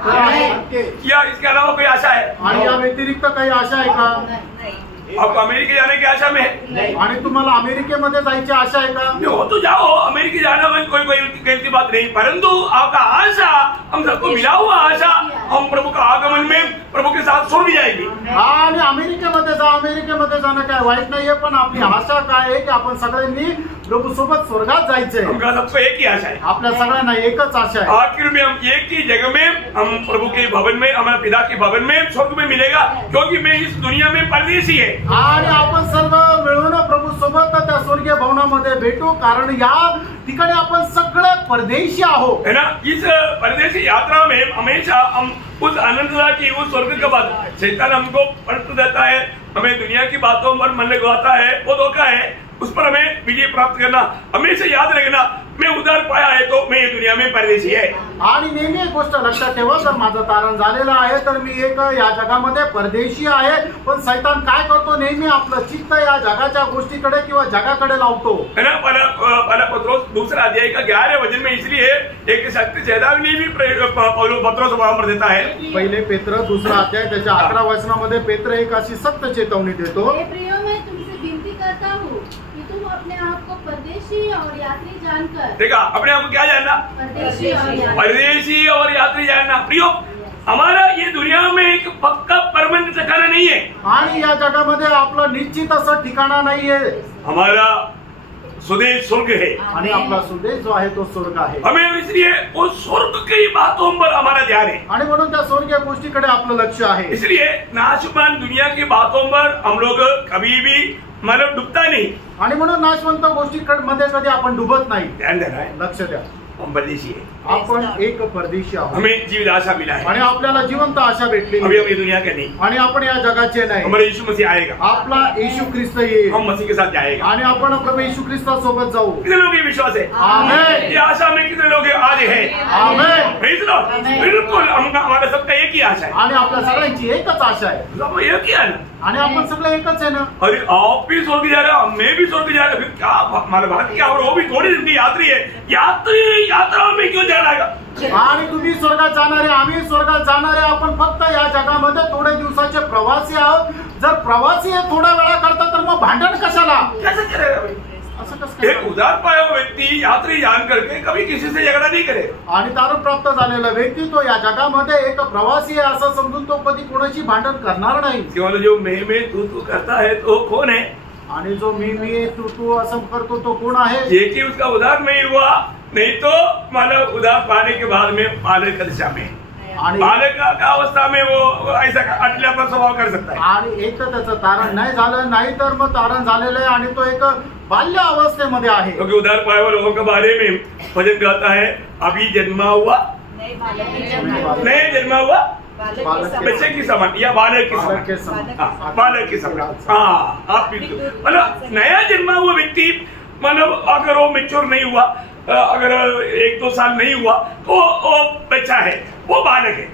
या इसके अलावा कोई आशा है? आणि या व्यतिरिक्त काही आशा आहे का? आपको अमेरिका जाने की आशा में है? आणि तुम्हाला अमेरिकेमध्ये जायची आशा आहे का? हो तो जाओ, अमेरिका जाना में कोई गलती बात नहीं, परंतु आपका आशा, हम सबको मिला हुआ आशा, हम प्रभु का आगमन में प्रभु के साथ स्वर्ग जाएगी। आणि अमेरिकेमध्ये जा, अमेरिकेमध्ये जाणं काय वाईट नाहीये, पण आपली आशा काय आहे की आपण सगळ्यांनी प्रभू सोबत स्वर्गात जायचंय। हमका सबको एक ही आशा है, आपल्या सगळ्यांना एकच आशा आहे। आखिर में हम एक ही जगह में, हम प्रभु के भवन में, हमारे पिता के भवन में, स्वर्ग में मिलेगा, क्योंकि मैं इस दुनिया में परदेशी है। आणि आपण सर्व मिळून प्रभू सोबत त्या स्वर्गीय भवनामध्ये भेटू, कारण या ठिकाणी आपण सगळे परदेशी आहोत, है ना। इस परदेशी यात्रा में हमेशा हम उस आनंदता की, उस स्वर्ग का बात, शैतान हमको परत देता है, हमें दुनिया की बातों पर मन लगवाता है, वो धोखा है, उस पर हमें विजय प्राप्त करना। हमेशा याद रखना, मैं उधार पाया है तो मैं ये दुनिया में परदेशी है। आणि नेहमी एक गोष्ट लक्षात ठेवा, जर माझं तारण झालेलं आहे तर मी एक या जगामध्ये परदेशी आहे, पण शैतान काय करतो, नेहमी आपलं चित्त या जगाच्या गोष्टीकडे किंवा जगाकडे लावतो, है ना। पहला पत्रोस दूसरा अध्याय का 11वें वचन में इसलिए एक शक्ति चेतावनी भी पत्रोस वहां पर देता है। पहिले पेत्र दुसरा अध्याय त्याच्या 11 वचनामध्ये पेत्र एक अशी सक्त चेतावणी देतो। प्रियो, मैं तुमसे विनती करता हूँ कि तुम अपने आप को परदेशी और यात्री जानकर, देखा, अपने आप को क्या जानना? परदेशी और यात्री जानना। प्रियो, हमारा ये दुनिया में एक पक्का परमानेंट ठिकाना नहीं है, आणि या जगामध्ये आपलं निश्चित असं ठिकाणा नाहीये। हमारा स्वदेश स्वर्ग है, आणि आपला स्वदेश जो आहे तो स्वर्ग आहे। हमें इसलिए वो स्वर्ग की बातों पर हमारा ध्यान है, आणि म्हणून त्या स्वर्गीय गोष्टीकडे आपलं लक्ष आहे। इसलिए नाशवान दुनिया की बातों पर हम लोग कभी भी मतलब डूबता नहीं, आणि म्हणून नाशवंत गोष्टीमध्ये कधी आपण डुबत नाही। ध्यान देना है, लक्ष द्या, हम परदेशी है, आपण एक परदेशी आहोत, हमें जीवित आशा मिला है, आणि आपल्याला जिवंत आशा भेटली, अभी हम ये दुनिया के नहीं, आणि आपण या जगाचे नाही। हमारा यीशु मसीह आएगा, आपला येशू ख्रिस्त येईल, हम मसीह के साथ जाएगा, आणि आपण प्रभू येशू ख्रिस्तासोबत जाऊ। कितने लोग ये विश्वास है? आमेन। ये आशा में कितने लोग आज है? आमेन। Praise lord. बिल्कुल हमारा सबका एक ही आशा है, आणि आपल्या सगळ्यांची एकच आशा आहे, सब एक ही है ना। आणि आपण सगळे एकच आहे ना। अरे आप भी स्वर्ग जा रहे हो, मैं भी स्वर्ग जा रहा हूँ, फिर क्या हमारे भारत क्या, और वो भी थोड़ी दिन की यात्री है, यात्री यात्रा में क्यों जाना है? आणि तुम्ही स्वर्गात जाणारे, आम्ही स्वर्गात जाणारे, आपण फक्त या जगामध्ये थोडे दिवसाचे प्रवासी आहोत। जर प्रवासी हे थोडा वेळा करतात तर मग भांडण कशाला? कैसे करेगा भाई? असं कसं? एक उदार पाया हुआ व्यक्ति यात्री जान करके कभी किसी से झगड़ा नहीं करे, आणि तारण प्राप्त झालेला व्यक्ती तो या जगामध्ये एक प्रवासी आहे असं समजून तो कधी कोणाशी भांडण करणार नाही। केवल जो मैं तू करता है तो कौन है? आणि जो मी तू तू असं करतो तो कोण आहे? ये कि उसका उद्धार नहीं हुआ, नहीं तो मानव उद्धार पाने के बाद में बालक की दिशा में, बालक का अवस्था में वो ऐसा अटल्याचा स्वभाव कर सकता है. आणि एक तर त्याचं तारण नाही झालं, नाही तर मग तारण झालेलं आहे आणि तो एक बाल्य अवस्थेमध्ये आहे. क्योंकि उद्धार पाए हुए लोगों के बारे में भजन गाता है, अभी जन्मा हुआ नहीं जन्मा हुआ बच्चे की समान या बालक की समान, बालक की समान. हाँ, आप बिल्कुल मतलब नया जन्मा हुआ व्यक्ति, मतलब अगर वो मेच्योर नहीं हुआ, अगर 1-2 साल नहीं हुआ तो वो बच्चा है, वो बालक है.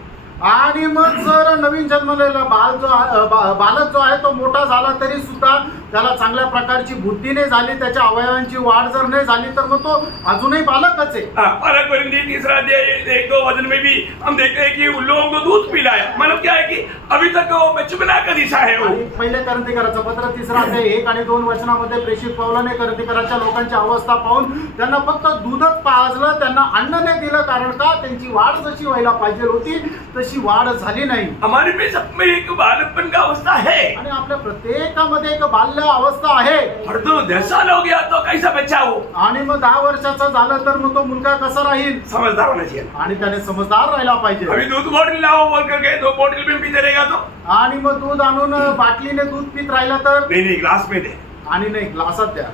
आणि मग जर नवीन जन्मलेला बालक जो आहे तो मोठा झाला तरी सुद्धा त्याला चांगल्या प्रकारची बुद्धी नहीं झाली, त्याच्या अवयवांची वाढ जर नहीं झाली तर मग तो अजूनही बालकच है. बालक परिंदी 3 अध्याय 1-2 वचन में भी हम देखते हैं कि उन लोगों को दूध पिलाया, मतलब क्या है कि अभी तक वो बचपना का दिशा है. पहिले करंथीकराचं पत्र 3 अध्याय 1 आणि 2 वचनामध्ये प्रेषित पौलाने करंथीकराच्या लोकांची अवस्था पाहून त्यांना फक्त दूधच पाजलं, त्यांना अन्न नाही दिलं. कारण का? त्यांची वाढ जशी व्हायला पाहिजे होती तशी वाढ झाली नाही. हमारे में सब में एक बालकपन का अवस्था है आणि आपल्या प्रत्येकामध्ये एक बाल्य अवस्था आहे. और तो 10 साल हो गया तो कैसा बच्चा हो, आणि मग 10 वर्षाचा झालं तर मग तो मुलगा कसा राहील? समझदार होना चाहिए आणि त्याने समजदार राहायला पाहिजे. अभी दूध बॉटल लाओ बोल करके 2 बॉटल में पीते रहेगा तो, आणि मग दूध आणून बाटलीने दूध पीत राहिला तर नहीं ग्लास में दे, आणि नाही ग्लासात द्या.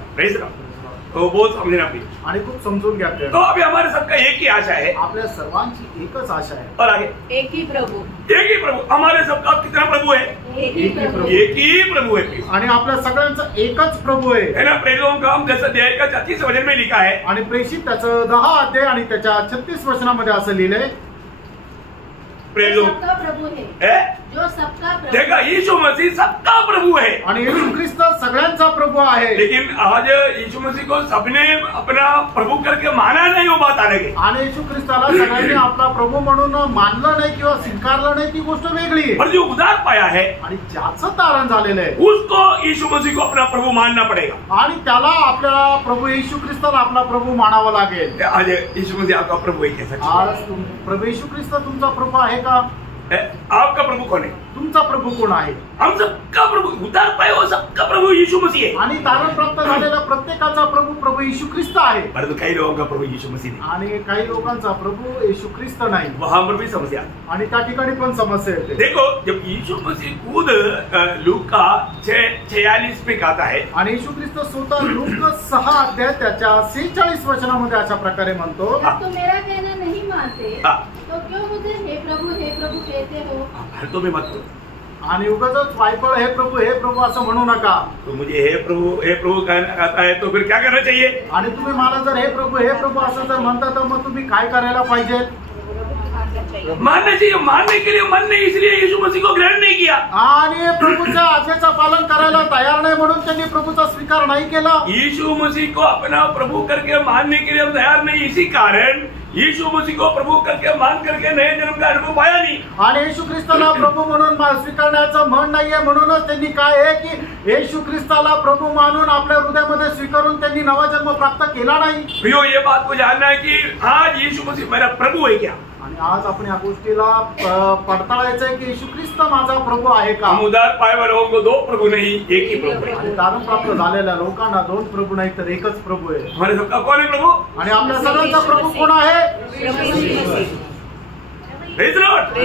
तो बहुत समझना प्लीज. आणि खूप समजून घ्या. तो अभी हमारे सबका एक ही आशा है, आपल्या सर्वांची एकच आशा आहे. और आगे एक ही प्रभु, एक ही प्रभु. हमारे सबका कितना प्रभु है? एक ही प्रभु, एक ही प्रभु है. आणि आपल्या सगळ्यांचं एकच प्रभु आहे ना. प्रेरितों का हम जैसा अध्याय का 36 वचन में लिखा है, आणि प्रेषित त्याचं 10 अध्याय आणि त्याच्या 36 वचनामध्ये असं लिहिलंय, प्रेरितों सबका प्रभु है, जो सबका प्रभु. देखा, यीशु मसीह सबका प्रभु है. आणि येशू ख्रिस्त सगळ्यांचा प्रभु आहे. लेकिन आज यीशु मसीह को सबने अपना प्रभु करके माना नहीं, वो बात अलग है. आणि येशू ख्रिस्ताला सगळ्यांनी आपला प्रभु म्हणून मानलं नाही किंवा स्वीकारलं नाही ती गोष्ट वेगळी आहे. और जो उद्धार पाया है आणि ज्याचं तारण झालेलं आहे उसको यीशु मसीह को अपना प्रभु मानना पड़ेगा. आणि त्याला आपल्याला प्रभु येशू ख्रिस्ताला आपला प्रभु मानावा लागेल. आज यीशु मसीह आपका प्रभु है कैसा? आज प्रभु येशू ख्रिस्त तुमचा प्रभु आहे का? आपका प्रभु कौन है? तुमचा प्रभु कोण आहे? हम सबका प्रभु, उद्धार पाए वो सबका प्रभु यीशु मसीह है. आणि तारण प्राप्त झालेला प्रत्येकाचा प्रभु प्रभु येशू ख्रिस्त आहे. परंतु काही लोगों का प्रभु यीशु मसीह है. आणि काही लोकांचा प्रभु येशू ख्रिस्त नाही. वहां पर भी समस्या. आणि त्या ठिकाणी पण समस्या येते. देखो, जब यीशु मसीह खुद लूका 6:46 में कहता है, आणि येशू ख्रिस्त स्वतः लूक 6 अध्याय त्याच्या 46 वचनामध्ये अशा प्रकारे म्हणतो, तो मेरा कहना नहीं मानते तो क्यों मुझे हे प्रभु कहते हो? फालतू में मत करो. आणि उगाच वायफळ हे प्रभु असं म्हणू नका. तो मुझे हे प्रभु कहता है तो फिर क्या करना चाहिए? आणि तुम्ही मला जर हे प्रभु असं जर म्हणता तर मग तुम्ही काय करायला पाहिजे? मानना चाहिए. मानने के लिए मन नहीं, इसलिए यीशु मसीह को ग्रहण नहीं किया. आणि प्रभूच्या आज्ञेचं पालन करायला तयार नाही म्हणून त्यांनी प्रभूचा स्वीकार नाही केला. यीशु मसीह को अपना प्रभु करके मानने के लिए हम तैयार नहीं, इसी कारण यीशु मसीह को प्रभु करके मान करके नए जन्म का अनुभव पाया नहीं. आणि येशू ख्रिस्ताला प्रभू म्हणून स्वीकारण्याचं म्हण नाहीये, म्हणूनच त्यांनी काय आहे की येशू ख्रिस्ताला प्रभू मानून आपल्या हृदयामध्ये स्वीकारून त्यांनी नवा जन्म प्राप्त केला नाही. प्रियो, ये बात को जानना है कि आज यीशु मसीह मेरा प्रभु है क्या? आणि आज आपण या गोष्टीला पडताळायचं आहे की येशू ख्रिस्त माझा प्रभू आहे का? हम उद्धार पाए वाले लोगों को 2 प्रभु नहीं, एक ही प्रभु है. आणि तारण प्राप्त झालेल्या लोकांना 2 प्रभु नाही तर एकच प्रभु आहे. हमारे सबका कौन है प्रभु? आणि आपल्या सगळ्यांचा प्रभु कोण आहे? Praise Lord.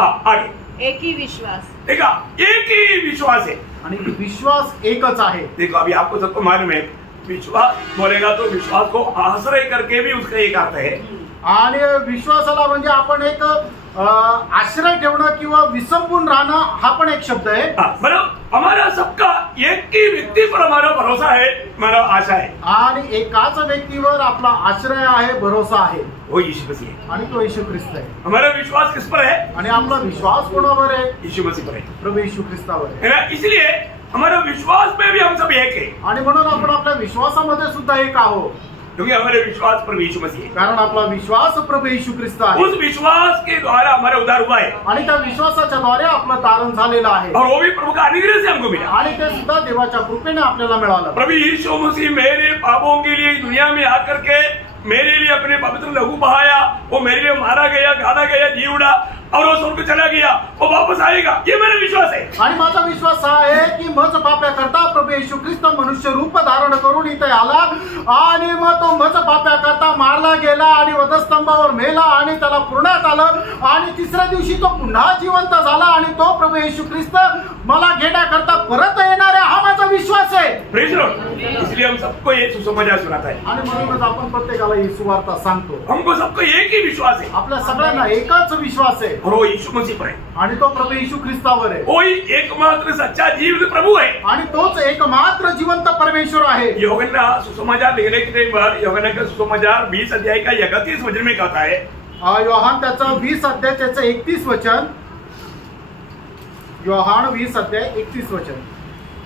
आगे एक ही विश्वास. देखा, एक ही विश्वास है. आणि विश्वास एकच आहे. देखो, अभी आपको सबको मालूम है, विश्वास बोलेगा तो विश्वास को आश्रय करके भी उसका एक अर्थ है. आणि विश्वासाला म्हणजे आपण एक आश्रय ठेवणं किंवा विसंबून राहणं हा पण एक शब्द आहे. बरोबर. हमारा सबका एक ही व्यक्ति पर हमारा भरोसा है, हमारा आशा है. आणि एकाच व्यक्तीवर आपला आश्रय आहे, भरोसा आहे, वो यीशु मसीह है. आणि तो येशू ख्रिस्त आहे. हमारा विश्वास किस पर है? आणि आपला विश्वास कोणावर आहे? यीशु मसीह पर है, प्रभू येशू ख्रिस्तावर है ना. इसलिए हमारा विश्वास में भी हम सब एक है. आणि म्हणून आपण आपल्या विश्वासामध्ये सुद्धा एक आहोत. क्योंकि हमारे विश्वास पर यीशु मसीह है. कारण आपला विश्वास प्रभू येशू ख्रिस्त आहे. उस विश्वास के द्वारा हमारा उद्धार हुआ है. आणि त्या विश्वासाच्या द्वारे आपलं तारण झालेलं आहे. और वो भी प्रभु का अनुग्रह से हमको मिला. आणि ते सुद्धा देवाच्या कृपेने आपल्याला मिळालं. प्रभु यीशु मसीह मेरे पापों के लिए दुनिया में आकर के मेरे लिए अपने पवित्र लहू बहाया. वो मेरे लिए मारा गया, गाड़ा गया, जी उड़ा, और वो स्वर्ग चला गया, वो वापस आएगा, ये मेरा विश्वास है. आणि माझा विश्वास हा आहे की मज पाप्या करता प्रभू येशू ख्रिस्त मनुष्य रूप धारण करून इथे आला आणि मग तो मज पाप्या करता मारला गेला आणि वधस्तंभावर मेला आणि त्याला पुरण्यात आलं आणि तिसऱ्या दिवशी तो पुन्हा जिवंत झाला आणि तो प्रभू येशू ख्रिस्त मला घेण्याकरता परत येणार आहे, हा माझा विश्वास आहे. Praise Lord. इसलिए हम सबको ये सुसमाचार सुनाता है आणि म्हणूनच आपण प्रत्येकाला ही सुवार्ता सांगतो. हमको सबको एक ही विश्वास है. आपल्या सगळ्यांना एकच विश्वास आहे और वो यीशु मसीह पर है. आणि तो प्रभू येशू ख्रिस्तावर आहे. वही एकमात्र सच्चा जीवित प्रभु है आणि तोच एकमात्र जिवंत परमेश्वर आहे. यूहन्ना सुसमाचार लिखने के बाद यूहन्ना का सुसमाचार 20 अध्याय का 31 वचन में कहता है. योहान त्याचा 20 अध्याय त्याचं 31 वचन. योहान 20 अध्याय 31 वचन.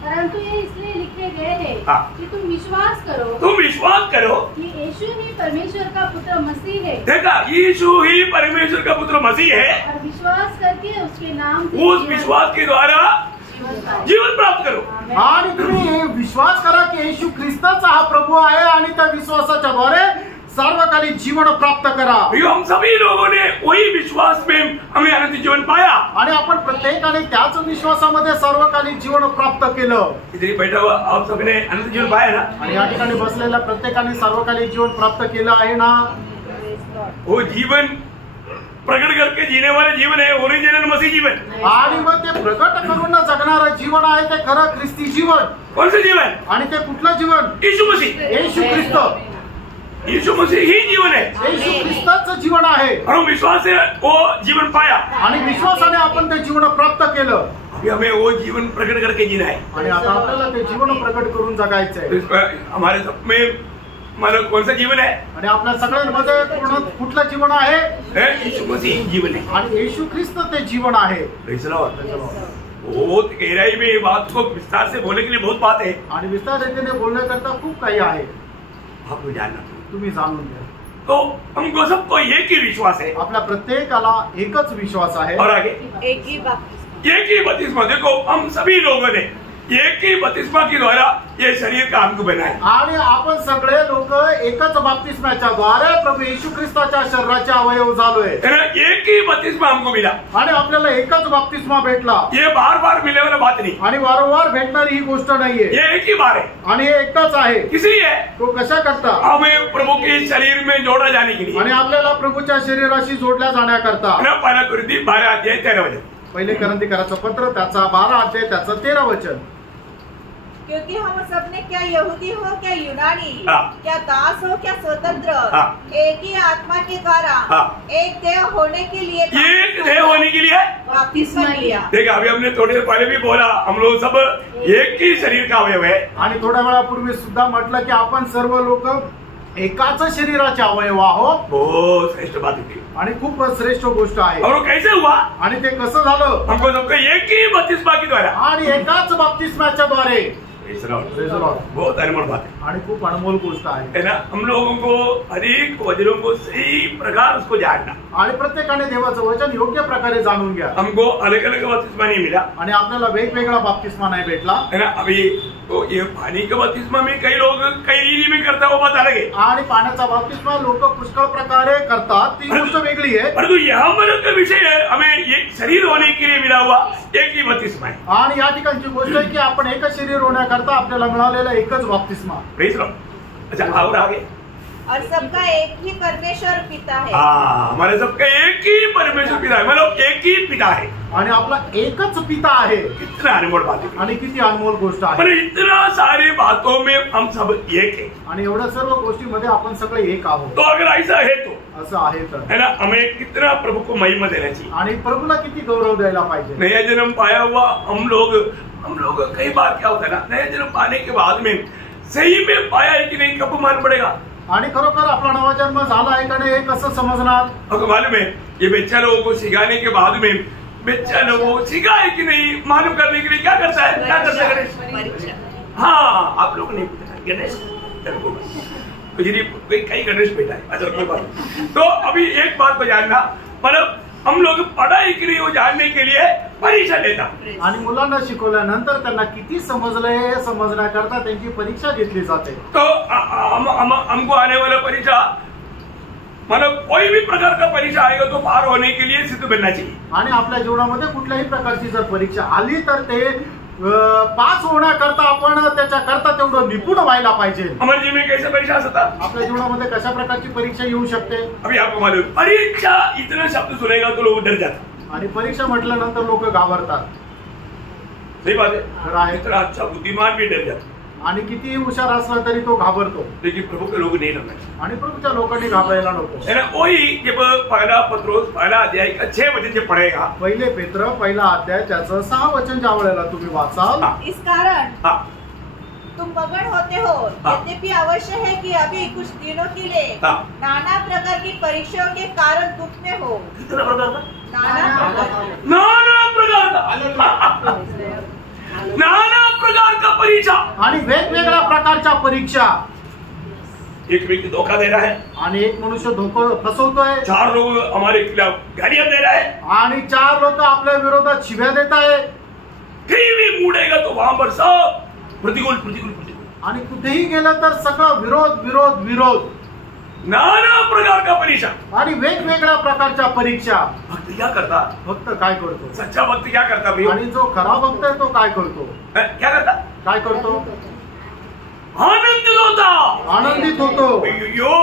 परंतु ये इसलिए लिखे गए हैं कि तुम विश्वास करो कि यीशु ही परमेश्वर का पुत्र मसीह है. देखा, यीशु ही परमेश्वर का पुत्र मसीह है और विश्वास करके उसके नाम उस विश्वास के द्वारा जीवन प्राप्त करो. आणि तुम्ही विश्वास करा की येशू ख्रिस्तच हा प्रभू आहे आणि त्या विश्वासाच्या द्वारे सर्वकालिक जीवन प्राप्त करा. हम सभी लोगों ने वही विश्वास में हमें अनंत जीवन पाया आणि आपण प्रत्येकाने त्याच विश्वासामध्ये सर्वकालिक जीवन प्राप्त केलं. इधर बैठा हुआ आप सबने अनंत जीवन पाया ना. आणि या ठिकाणी बसलेल्या प्रत्येकाने सर्वकालिक जीवन प्राप्त केलं आहे ना. वो जीवन प्रकट करके जीने वाले जीवन है, ओरिजिनल मसीह जीवन. आणि मग ते प्रकट करून जगणारं जीवन आहे ते खरं ख्रिस्ती जीवन. कौन सा जीवन? आणि ते कुठलं जीवन? यीशु मसीह. येशू ख्रिस्त. यीशु मसीह ही जीवन है. येशू ख्रिस्ताचं जीवन आहे. और हम विश्वास से वो जीवन पाया आणि विश्वासाने आपण ते जीवन प्राप्त केलं. अभी हमें वो जीवन प्रकट करके जीना है. आणि आता आपल्याला ते जीवन प्रकट करून जगायचंय. हमारे सब में मतलब कौन सा जीवन है? आणि आपल्या सगळ्यांमध्ये पूर्ण कुठलं जीवन आहे? यीशु मसीह जीवन है. आणि येशू ख्रिस्त ते जीवन आहे. बहुत गहराई में ये बात को विस्तार से बोलने के लिए बहुत बात है आणि विस्तार रीतीने बोलण्याकरता खूप काही आहे. आपको जानना तुम्ही जाणून घ्या. तो हमको सबको एक ही विश्वास है. आपल्या प्रत्येकाला एकच विश्वास आहे. और आगे एक ही बपतिस्मा. देखो, हम सभी लोगों ने एक ही बपतिस्मा के द्वारा ये शरीर का अंग बनाए. आणि आपण सगळे लोक एकच बपतिस्म्याच्या द्वारे प्रभू येशू ख्रिस्ताच्या शरीराचे अवयव झालोय. एक ही बपतिस्मा हमको मिला आणि आपल्याला एकच बपतिस्मा भेटला. ये बार बार मिलने वाला बात नहीं. आणि वारंवार भेटणारी ही गोष्ट नाहीये. ये एक ही बार है. आणि हे एकटाच आहे. इसलिए तो कशा करता? हमें प्रभु के शरीर में जोड़ा जाने के लिए. आणि आपल्याला प्रभूच्या शरीराशी जोडल्या जाण्याकरता. पहिला कोरिंथी 12 अध्याय 13 वचन. पहिले कोरिंथीकराचं पत्र त्याचा 12 अध्याय त्याचं 13 वचन. क्योंकि हम सबने क्या यहूदी हो क्या यूनानी, क्या दास हो क्या स्वतंत्र, एक ही आत्मा के द्वारा एक देह होने के लिए बपतिस्मा लिया. देखा, अभी हमने थोड़ी देर पहले भी बोला हम लोग सब एक ही शरीर का अवयव है. आणि थोड्या वेळापूर्वी सुद्धा म्हटलं की आपण सर्व लोक एकाच शरीराचे अवयव आहोत. बहुत श्रेष्ठ बात होती आणि खूप श्रेष्ठ गोष्ट आहे. और कैसे हुआ? आणि ते कसं झालं? हमको सबको एक ही बपतिस्मा के द्वारा. आणि एकाच बपतिस्म्याच्या द्वारे. बहुत अनमोल बात है. आणि खूप अनमोल गोष्ट आहे ना. हम लोगों को अनेक वचनों को सही प्रकार उसको जानना. आणि प्रत्येकाने देवाचं वचन योग्य प्रकारे जाणून घ्या. हमको अलग अलग बपतिस्मा नहीं मिला. आणि आपल्याला वेगवेगळा बपतिस्मा नाही भेटला है ना. अभी तो ये पानी का बपतिस्मा में कई लोग कई रीति में करता है, वो बात अलग है. आणि पाण्याचा बपतिस्मा लोक पुष्कळ प्रकारे करतात, ती गोष्ट वेगळी आहे. परंतु यहाँ पर का विषय है हमें एक शरीर होने के लिए मिला हुआ एक ही बपतिस्मा है. आणि या ठिकाणची गोष्ट आहे की आपण एकच शरीर होण्याकरता आपल्याला मिळालेला एकच बपतिस्मा. Praise Lord. अच्छा, और आगे. और सबका एक ही परमेश्वर पिता है. हमारे सबका एक ही परमेश्वर पिता है, मतलब एक ही पिता है. आणि आपला एकच पिता आहे. कितना अनमोल बात है. आणि किती अनमोल गोष्ट आहे. पर इतना सारी बातों में हम सब एक है. आणि एवढ्या सर्व गोष्टींमध्ये आपण सगळे एक आहोत. तो अगर ऐसा है तो असं आहे तर है ना, हमें कितना प्रभु को महिमा देना चाहिए. आणि प्रभूला किती गौरव द्यायला पाहिजे. नया जन्म पाया हुआ हम लोग कई बार क्या होता है ना, नया जन्म पाने के बाद में सही में पाया है कि नहीं कब मालूम पड़ेगा. आणि खरोखर आपला नवा जन्म झाला आहे का नाही हे कसं समजणार. आपको मालूम है ये बच्चा लोगों को सिखाने के बाद में बच्चा लोगों को सिखा है कि नहीं मालूम करने के लिए क्या करता है गणेश. हाँ, आप लोग नहीं पूछा गणेश कई गणेश बेटा है. अच्छा, कोई बात. तो अभी एक बात को जानना, मतलब हम लोग पढ़ाई के लिए वो जानने के लिए परीक्षा देता. आणि मुलांना शिकवल्यानंतर त्यांना किती समजलंय हे समजण्याकरता त्यांची परीक्षा घेतली जाते. तो हमको आने वाला परीक्षा मतलब कोई भी प्रकार का परीक्षा आएगा तो पार होने के लिए सिद्ध बनना चाहिए. आणि आपल्या जीवनामध्ये कुठल्याही प्रकारची जर परीक्षा आली तर ते पास होण्याकरता आपण त्याच्याकरता तेवढं निपुण व्हायला पाहिजे. हमारे जीवन में कैसे परीक्षा आ सकता? आपल्या जीवनामध्ये कशा प्रकारची परीक्षा येऊ शकते? अभी आपको मालूम परीक्षा इतना शब्द सुनेगा तो लोग डर जाते. आणि परीक्षा म्हटल्यानंतर लोक घाबरतात. सही बात है. इतना अच्छा बुद्धिमान भी डर जाता. आणि कितीही हुशार असला तरी तो घाबरतो. लेकिन प्रभु के लोग नहीं डरना. आणि प्रभूच्या लोकांनी घाबरायला नको. वही जब पहला पत्रोस पहला अध्याय 6 वचन से पढ़ेगा. पहिले पेत्र पहिला अध्याय त्याचं 6 वचन ज्या वेळेला तुम्ही वाचाल. इस कारण तुम मगन होते हो, यद्यपि अवश्य है कि अभी कुछ दिनों के लिए नाना प्रकार की परीक्षाओं के कारण दुख में हो. कितना प्रकार का? नाना प्रकार का परीक्षा आणि वेगवेगळ्या प्रकारच्या परीक्षा. एक व्यक्ति धोखा दे रहा है आणि एक मनुष्य धोका फसवतोय. 4 लोग हमारे खिलाफ गालियां दे रहा है आणि 4 लोक आपल्या विरोधात शिव्या देत आहे. कहीं भी मुड़ेगा तो वहां पर सब प्रतिकूल प्रतिकूल प्रतिकूल. आणि कुठेही गेलं तर सगळं विरोध विरोध विरोध. नाना प्रकार का परीक्षा आणि वेगवेगळ्या प्रकारच्या परीक्षा. भक्त क्या करता? भक्त काय करतो? सच्चा भक्त क्या करता भाई? आणि जो खरा भक्त आहे तो काय करतो? क्या करता? काय करतो? आनंदित होता, आनंदित होतो. यो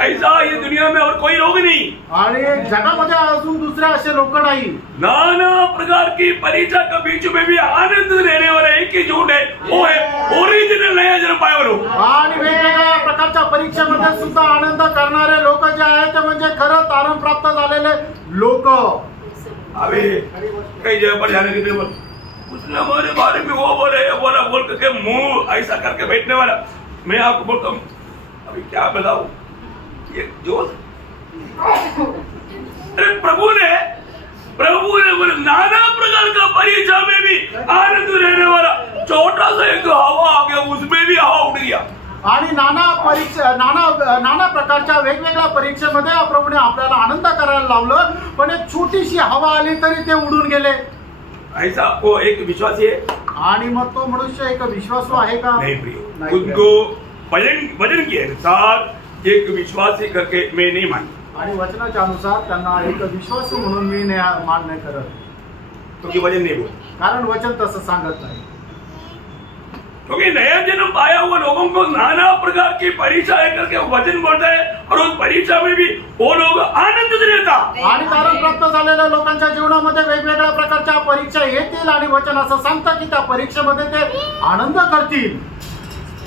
ऐसा ये दुनिया में और कोई लोग नहीं. आणि जगामध्ये अजून दुसरे असे लोक नाही. नाना प्रकार की परीक्षा के बीच में भी आनंद लेने वाला एक ही झूठ है, वो है ओरिजिनल नया जन्म पाया लोग. आणि वेगवेगळ्या प्रकारच्या परीक्षेमध्ये सुद्धा आनंद करणारे लोक जे आहेत ते म्हणजे खरंच तारण प्राप्त झालेले लोक. अबे कई जगह पर जाने के लिए उसने हमारे बारे में वो बोले ये बोला बोल करके मुंह ऐसा करके बैठने वाला. मैं आपको बोलता हूँ अभी क्या बताऊं ये जो अरे प्रभु ने बोले नाना प्रकार का परीक्षा में भी आनंद रहने वाला छोटा सा एक हवा आ गया, उसमें भी हवा उड़ गया. आणि नाना प्रकारच्या वेगवेगळ्या परीक्षेमध्ये प्रभूने आपल्याला आनंद करायला लावलं, पण एक छोटीशी हवा आली तरी ते उडून गेले. ऐसा वो एक विश्वासी है. आणि मग तो मनुष्य एक विश्वासू आहे का? नहीं प्रिय. उनको वचन के अनुसार एक विश्वासी करके मैं नहीं मानता. आणि वचनाच्या अनुसार त्यांना एक विश्वासू म्हणून मी मान नाही करत. क्योंकि वचन नहीं बोल. कारण वचन तसं सांगत नाही. क्योंकि नया जन्म पाया हुआ लोगों को नाना प्रकार की परीक्षा है करके वचन बोलता है और उस परीक्षा में भी वो लोग आनंदित रहता. आणि तारण प्राप्त झालेल्या लोकांच्या जीवनामध्ये वेगवेगळ्या प्रकारच्या परीक्षा येतील आणि वचन असं सांगतं की त्या परीक्षेमध्ये ते आनंद करतील.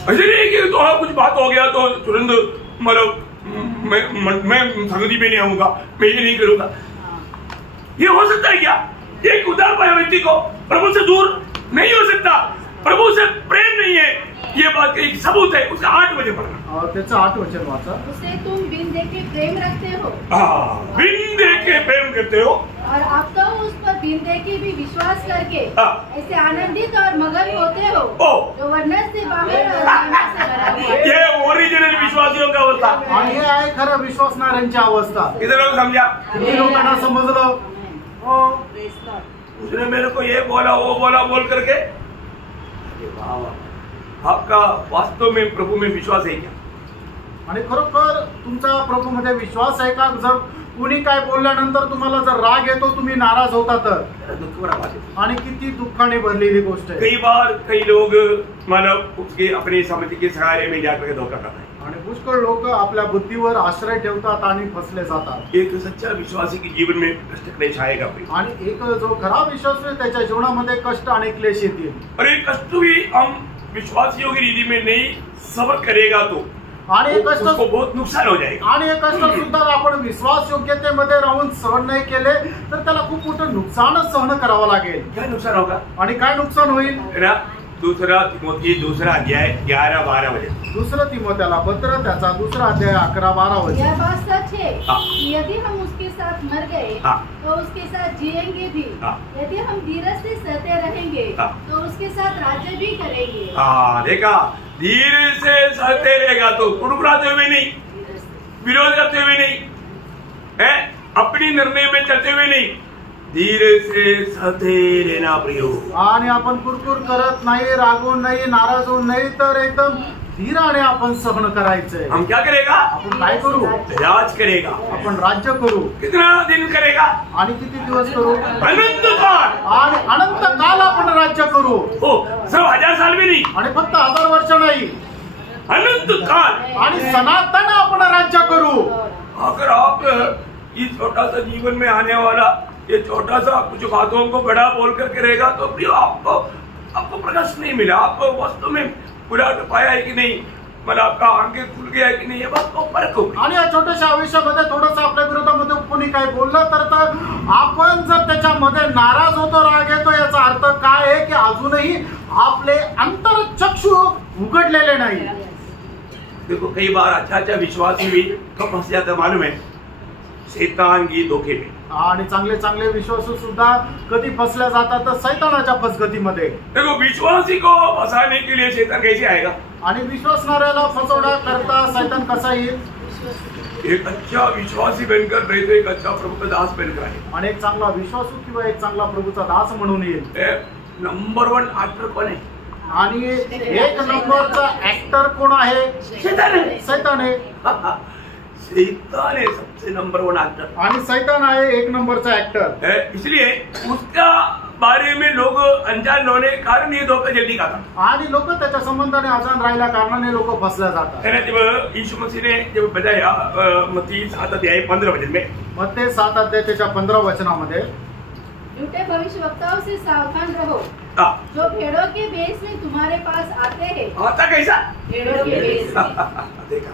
ऐसे नहीं कि थोड़ा कुछ बात हो गया तो तुरंत मतलब मैं संगति में नहीं आऊंगा, मैं ये नहीं करूंगा. ये हो सकता है क्या? एक उदार पाया व्यक्ति को प्रभु से दूर नहीं हो सकता, प्रभु से प्रेम नहीं है, ये बात का एक सबूत है. उसका 8 बजे पढ़ना. त्याचं 8 वचन वाचा. उसे तुम बिन देखे प्रेम रखते हो. बिन देखे प्रेम करते हो और अब तो उस पर बिन देखे भी विश्वास करके ऐसे आनंदित और मगन होते हो जो वर्णन से बाहर और आनंद से भरा हुआ है. ये ओरिजिनल विश्वासियों का अवस्था. आणि हे आहे खरं विश्वासणाऱ्यांची अवस्था. इधर लोग समझा? किती लोकांना समजलं? उसने मेरे को ये बोला वो बोला बोल करके आपका वास्तव में प्रभु में विश्वास है क्या? आणि खरोखर तुमचा प्रभू मध्ये विश्वास आहे का? जर कुणी काय बोलल्यानंतर तुम्हाला जर राग येतो, तुम्ही नाराज होता तर दुःख बड़ा बात है. आणि किती दुःखाने भरलेली गोष्ट आहे. कई बार कई लोग मतलब उसके अपनी समझ के सहारे में जाकर धोखा करते हैं. आणि पुष्कळ लोक आपल्या बुद्धीवर आश्रय ठेवतात आणि फसले जातात. एक सच्चा विश्वासी के जीवन में कष्ट क्लेश आएगा. आणि एक जो खरा विश्वास आहे त्याच्या जीवनामध्ये कष्ट आणि क्लेश येतील. और ये कष्ट भी हम विश्वासियों की रीति में नहीं सबर करेगा तो आणि हे कष्ट उसको बहुत नुकसान हो जाएगा. आणि हे कष्ट सुद्धा आपण विश्वास योग्यतेमध्ये राहून सहन नाही केले तर त्याला खूप मोठं नुकसानच सहन करावं लागेल. क्या नुकसान होगा? आणि काय नुकसान होईल? दूसरा तिमोथी 2 अध्याय 11-12 वचन. 2 तिमोथेला पत्र त्याचा 2 अध्याय 11-12 वचन. यह बात सच है कि यदि हम उसके साथ मर गए तो उसके साथ जिएंगे भी. यदि हम धीरज से सहते रहेंगे तो उसके साथ राज्य भी करेंगे. देखा, धीरे से सहते रहेगा तो कुड़कुड़ाते हुए नहीं, विरोध करते हुए नहीं, है अपनी निर्णय में चलते हुए नहीं, धीरे से सहते रहना प्रियो. आणि आपण कुरकुर करत नाही, रागवून नाही, नाराज होऊन नाही, तर एकदम धीराने आपण सहन करायचंय. हम क्या करेगा? आपण काय करू? राज करेगा. आपण राज्य करू. कितना दिन करेगा? आणि किती दिवस करू? अनंत काल. आणि अनंत काल आपण राज्य करू. हो, सिर्फ 1000 साल भी नहीं. आणि फक्त 1000 वर्ष नहीं, अनंत काल. आणि सनातन आपण राज्य करू. अगर आप इस छोटा सा जीवन में आने वाला ये छोटा सा कुछ बातों को बड़ा बोल करके रहेगा तो भी आपको प्रकाश नहीं मिला. आपको वास्तव में पूरा पाया है की नहीं, मला आपका आंखें खुल गया है की नाही, हे बात को फरक होईल. आणि या छोट्याशा आयुष्यामध्ये थोडंसं आपल्या विरोधामध्ये कोणी काय बोललं तर आपण जर त्याच्यामध्ये नाराज होतो, राग येतो, याचा अर्थ काय आहे की अजूनही आपले अंतरचक्षु उघडलेले नाही. देखो कई बार अच्छा विश्वासी भी कब फंस जाता मालूम है? शैतान की धोखे में. आणि चांगले चांगले विश्वासू सुद्धा कधी फसल्या जातात तर शैतानाच्या फसगतीमध्ये. देखो विश्वासी को फंसाने के लिए शैतान कैसे आएगा? आणि विश्वासणाऱ्याला फसवण्या करता शैतान कसा येईल? एक अच्छा विश्वासी बनकर नहीं तो एक अच्छा प्रभु का दास बनकर आए. आणि एक चांगला विश्वासू किंवा एक चांगला प्रभूचा दास म्हणून येईल. नंबर 1 एक्टर कोण आहे? आणि एक नंबरचा ऍक्टर कोण आहे? शैतान है. शैतान है. शैतान है सबसे नंबर 1 एक्टर. आणि शैतान आहे एक नंबरचा ऍक्टर. इसलिए उसका बारे में लोग अनजान होने कारण ये धोखा जल्दी खाता. आणि लोक त्याच्या संबंधाने अजाण राहिल्या कारणाने लोक फसल्या जातात. जब यीशु मसीह ने जब बताया मत्ती 7 अध्याय 15 वचन में, मत्ती 7 अध्यायाच्या 15 वचनामध्ये, झूठे भविष्यवक्ताओं से सावधान रहो जो भेड़ों के भेष में तुम्हारे पास आते हैं. आता कैसा? भेड़ों के भेष में. देखा,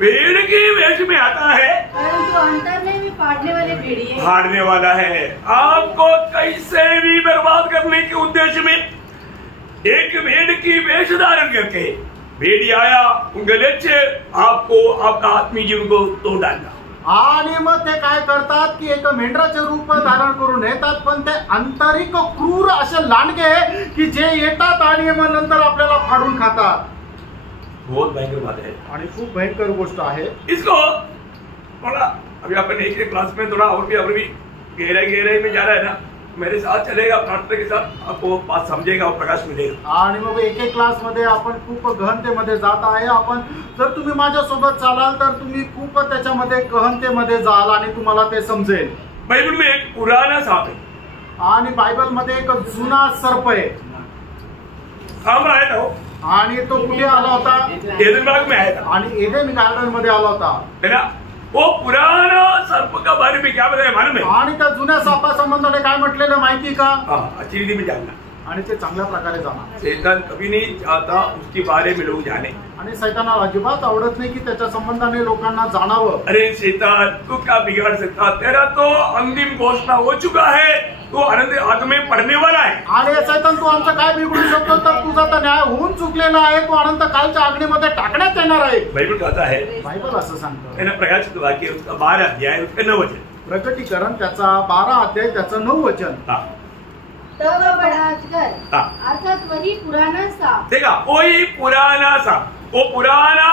भेड़ के वेश में आता है परंतु अंतर में भी फाड़ने वाले भेड़िए फाड़ने वाला है. आपको कैसे भी बर्बाद करने के उद्देश्य में एक भेड़ की वेश धारण करके भेड़ी आया गले से आपको आपका आत्मीय जीवन को तोड़ डालना. आणि मग ते काय करतात की एक मेंढराचे रूप धारण करून येतात, पण ते आंतरिक क्रूर असे लांडगे की जे येतात आणि मग नंतर आपल्याला फाडून खातात. बहुत भयंकर बात है आणि खूप भयंकर गोष्ट आहे. इसको थोड़ा अभी अपन एक क्लास में थोड़ा और भी गहराई में जा रहा है ना, मेरे साथ चलेगा प्रार्थना के साथ आपको बात समझेगा और प्रकाश मिलेगा. आणि मग एक क्लास मध्ये आपण खूप गहनतेमध्ये जात आहे. आपण जर तुम्ही माझ्या सोबत चालाल तर तुम्ही खूप त्याच्यामध्ये गहनतेमध्ये जाल आणि तुम्हाला ते समजेल. बाइबल में एक पुराना सांप है. आणि बायबल मध्ये एक जुना सर्प आहे. सांप आया था वो, आणि तो कुठे आला होता? एदन बाग में आया था. आणि एदेन गार्डन मध्ये आला होता. है ना? वो पुराना सर्प का बारे में क्या बताया मालूम है? आणि त्या जुन्या सापा संबंधाने काय म्हटलेलं माहिती का? अच्छी रीति में जानना. आणि ते चांगल्या प्रकारे जाणार. शैतान कभी नहीं चाहता उसके बारे में लोग जाने. आणि शैतानाला अजिबात आवडत नाही की त्याच्या संबंधाने लोकांना जाणावं. अरे शैतान तू क्या बिगाड़ सकता? तेरा तो अंतिम घोषणा हो चुका है, तो अनंत आग में पड़ने वाला है. आणि शैतान तू आमचं काय बिघडू शकतो? तर तुझा तर न्याय होऊन चुकलेला आहे, तो अनंत कालच्या अग्नीमध्ये टाकण्यात येणार आहे. बाइबल कहता है, बायबल असं सांगतं. प्रकाशित वाक्य उसका 12 अध्याय उसका 9 वचन. प्रकटीकरण त्याचा 12 अध्याय त्याचं 9 वचन. तब बड़ा अजगर अर्थात वही पुराना सांप. देखा, वही पुराना सांप. वो पुराना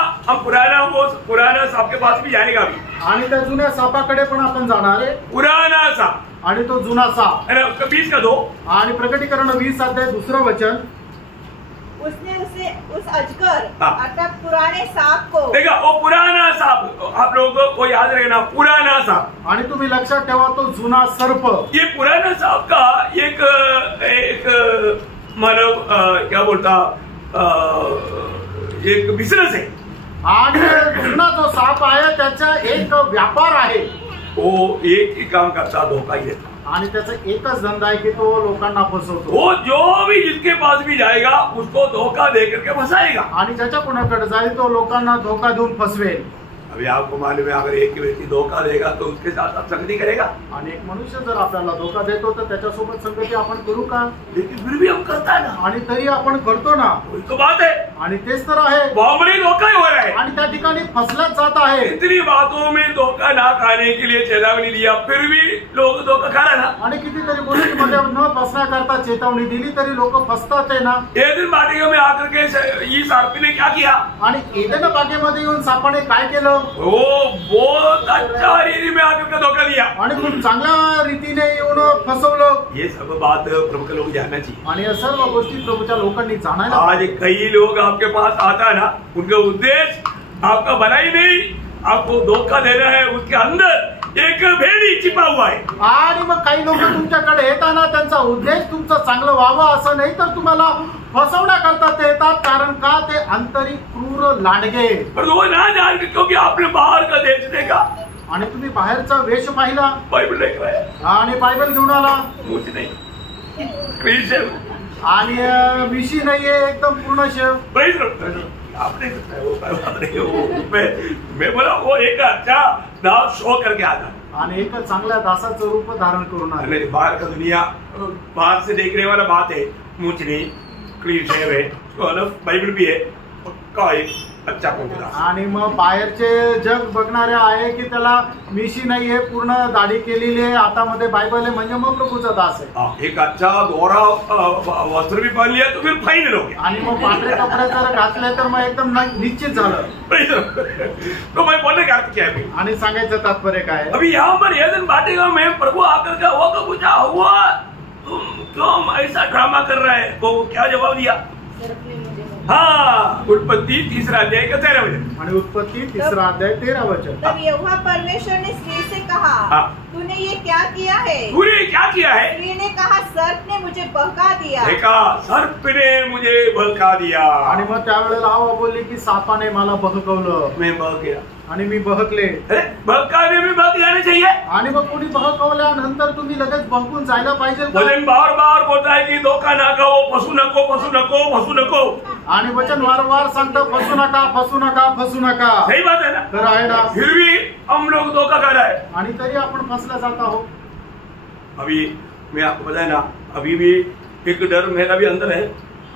सांप के पास भी जाएगा अभी. आणि त्या जुन्या सापाकडे पण आपण जाणार आहे. पुराना सांप आणि तो जुना साप. उसका 20 का 2. आणि प्रकटीकरण 20 अध्याय 2 वचन. उसने उसे उस अजगर अर्थात पुराने सांप को. देखा, वो पुराना सांप, आप लोगों को याद रखना, पुराना सांप. आणि तुम्ही लक्षात ठेवा तो जुना सर्प. ये पुराना सांप का एक मतलब क्या बोलता एक बिजनेस है. आणि जुना जो साप आहे त्याचा एक व्यापार आहे. वो एक ही काम करता, धोखा ही देता. आणि त्याचा एकच धंदा आहे की तो लोकांना फसवतो. वो जो भी जिसके पास भी जाएगा उसको धोखा दे करके फंसाएगा. आणि ज्याच्या कोणाकडे जाईल तो लोकांना धोका देऊन फसवेल. अभी आपको मालूम है, अगर एक व्यक्ति धोखा देगा तो उसके साथ आप संगति करेगा. आणि एक मनुष्य जर आपल्याला धोका देतो तर त्याच्यासोबत संगती आपण करू का? लेकिन फिर भी हम करता है ना. आणि तरी आपण करतो ना. वही तो बात है. आणि तेच तर आहे. बॉम्बे धोखा ही हो रहा है. आणि त्या ठिकाणी फसल्याच जात आहे. इतनी बातों में धोखा ना खाने के लिए चेतावनी दिया, फिर भी लोग धोखा खा रहे ना. आणि कितीतरी गोष्टींमध्ये न फसण्याकरता चेतावणी दिली तरी लोक फसतात आहे ना. एदन बाटिका में आकर के इस सर्प ने क्या किया? आणि एदेन बागेमध्ये येऊन सापाने काय केलं? वो बहुत अच्छा रीति में आकर के धोखा दिया आणि खूप चांगल्या रीतीने येऊन फसवलं. ये सब बात प्रभु के लोग जानना चाहिए आणि या सर्व गोष्टी प्रभूच्या लोकांनी जाणायला. आज कई लोग आपके पास आता है ना, उनका उद्देश्य आपका भलाई नहीं, आपको धोखा देना है. उसके अंदर एक भेड़ी छिपा हुआ है. आणि मग काही लोक तुमच्याकडे येताना त्यांचा उद्देश तुमचं चांगलं व्हावं असं नाही, तर तुम्हाला फसवण्याकरता ते येतात. कारण का? ते आंतरिक क्रूर लांडगे. पर वो ना जान के, क्योंकि आपने बाहर का देश देखा आणि तुम्ही बाहेरचा वेश पाहिला बाइबल लेकर आया आणि बायबल घेऊन आला मुझे नहीं क्रिश्चियन आणि विशी नाहीये, एकदम पूर्ण शेव. प्रेज आपने मैं बोला वो एक अच्छा दास शो करके आता आणि एक चांगल्या दासाचं रूप धारण करून आले. बाहर का दुनिया बाहर से देखने वाला बात है, मुझ नहीं क्लीन शेव है, बाइबल भी है, पक्का एक अच्छा दास. आणि मग बाहेरचे जग बघणारे आहे की त्याला मिशी नाहीये, पूर्ण दाढी केलेली आहे, हातामध्ये बायबल आहे, म्हणजे मग प्रभूचा दास आहे. एक अच्छा दोरा वस्त्र भी पहन लिया तो फिर फाइनल हो गया. आणि मग पांढरे कपडे जर घातले तर मग एकदम निश्चित झालं. तो मैं बोलने का अर्थ क्या है आणि सांगायचं तात्पर्य काय? अभी यहाँ पर यह दिन बांटेगा, मैं प्रभु आकर के वो को पूछा, हुआ तुम क्यों ऐसा ड्रामा कर रहे हैं? वो क्या जवाब दिया? हाँ, उत्पत्ति 3 अध्याय का 13 वचन. आणि उत्पत्ति 3 अध्याय 13 वचन. तब यहोवा परमेश्वर ने स्त्री से कहा, तूने ये क्या किया है? तूने क्या किया है? स्त्री ने कहा, सर्प ने मुझे बहका दिया. देखा, सर्प ने मुझे बहका दिया. आणि मग त्यावेळेला हवा बोलली की सापाने मला बहकवलं. मैं बहक गया आणि मी बहकले. बहकाने में बहक जाना चाहिए. आणि मग कोणी बहकवल्यानंतर तुम्ही लगेच बहकून जायला पाहिजे. वचन बार बार बोलता है की धोखा ना खाओ, फसू नको, फसू नको, फसू नको. आणि वचन वारंवार सांगतं फसू नका, फसू नका, फसू नका. सही बात है ना? तर आहे ना. फिर भी हम लोग धोखा खा रहा है आणि तरी आपण फसल्या जात आहोत. अभी मैं आपको बताया ना, अभी भी एक डर मेरा भी अंदर है.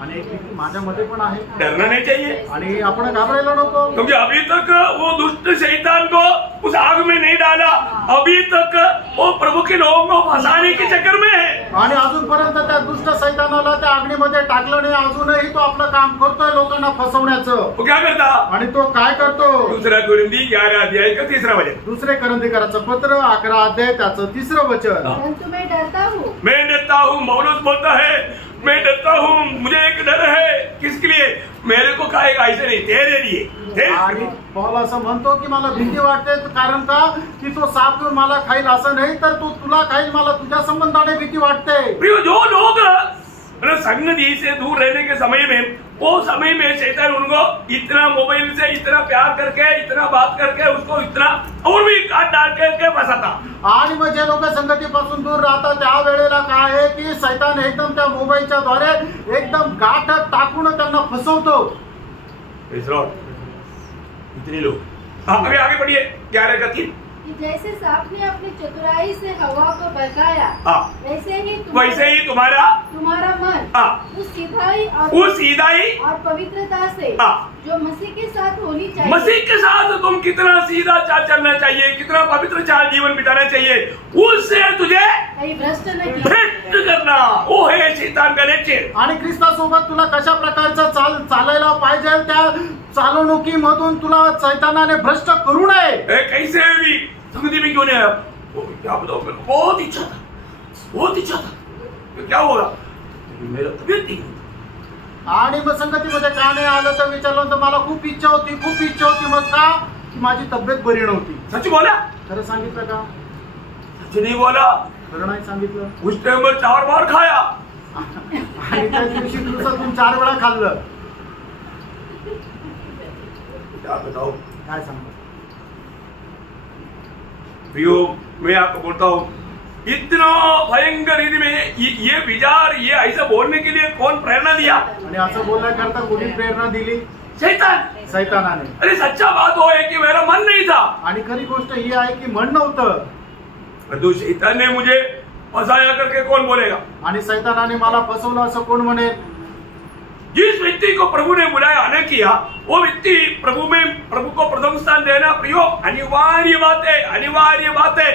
आणि एक भीती माझ्यामध्ये पण आहे. डरना नहीं चाहिए. आणि आपण घाबरायला नको. क्योंकि अभी तक वो दुष्ट शैतान को उस आग में नहीं डाला. अभी तक वो प्रभु के लोगों को फंसाने के चक्कर में है. आणि अजूनपर्यंत त्या दुष्ट सैतानाला त्या अग्नीमध्ये टाकलं नाही. अजूनही तो आपलं काम करतोय लोकांना फसवण्याचं. वो क्या करता? आणि तो काय करतो? 2 कुरिन्थी 11 अध्याय का 3 वचन. 2 कुरिन्थीकराचं पत्र 11 अध्याय त्याचं 3 वचन. परंतु मैं डरता हूँ. मैं डरता हूँ. पौलुस बोलता है मैं डरता हूँ. मुझे एक डर है. किसके लिए? मेरे को खाएगा ऐसे नहीं, तेरे लिए. आणि पौल असं म्हणतो की मला भीती वाटते. कारण का? की तो साप घेऊन मला खाईल असं नाही, तर तो तुला खाईल. मला तुझ्या संबंधाने भीती वाटते. जो लोग संगति से दूर रहने के समय में, वो समय में शैतान उनको इतना मोबाइल से इतना प्यार करके, इतना बात करके उसको इतना और भी काट डाल के फंसाता. आणि मग जे लोक संगतीपासून दूर राहतात त्या वेळेला काय आहे की शैतान एकदम त्या मोबाईलच्या द्वारे एकदम गाठ टाकून त्यांना फसवतो. इतने लोग. अभी आगे बढ़िए 11 का 3. जैसे सांप ने अपनी चतुराई से हवा को बहकाया, वैसे ही तुम्हारा मन उस सीधाई और पवित्रता से जो मसीह के साथ होनी चाहिए. मसीह के साथ तुम कितना सीधा चाल चलना चाहिए, कितना पवित्र चाल जीवन बिताना चाहिए, उससे तुझे भ्रष्ट करना. वो है शैतान का नेचर. आणि ख्रिस्तासोबत तुला कशा प्रकारचं चालायला पाहिजे, त्या चालवणुकीमधून तुला शैतानाने भ्रष्ट करू नये. कैसे भी संगति में क्यों नहीं आया? क्या बताओ, बहुत इच्छा था. क्या होगा? मेरा तबीयत नहीं. आणि मग संगतीमध्ये का नाही आलं तर विचारलं तर मला खूप इच्छा होती. मग का? की माझी तब्येत बरी नव्हती. सच बोला? खरं सांगितलं का? सच नहीं बोला. खरं नाही सांगितलं. उस टाइम पर 4 बार खाया. आणि त्या दिवशी दिवसातून 4 वेळा खाल्लं. क्या बताओ? काय सांगतो? प्रियो, मैं आपको बोलता हूँ, इतना भयंकर रीति में ये विचार, ये ऐसा बोलने के लिए कौन प्रेरणा दिया? आणि असं बोलण्याकरता कोणी प्रेरणा दिली? शैतानाने. अरे सच्चा बात हो है कि मेरा मन नहीं था. आणि खरी गोष्ट ही आहे की मन नव्हतं. तो शैतान ने मुझे फसाया करके कौन बोलेगा? आणि शैतानाने मला फसवलं असं कोण म्हणेल? जिस व्यक्ति को प्रभु ने बुलाया आना किया, वो व्यक्ति प्रभु को प्रथम स्थान देना प्रियो अनिवार्य बात है.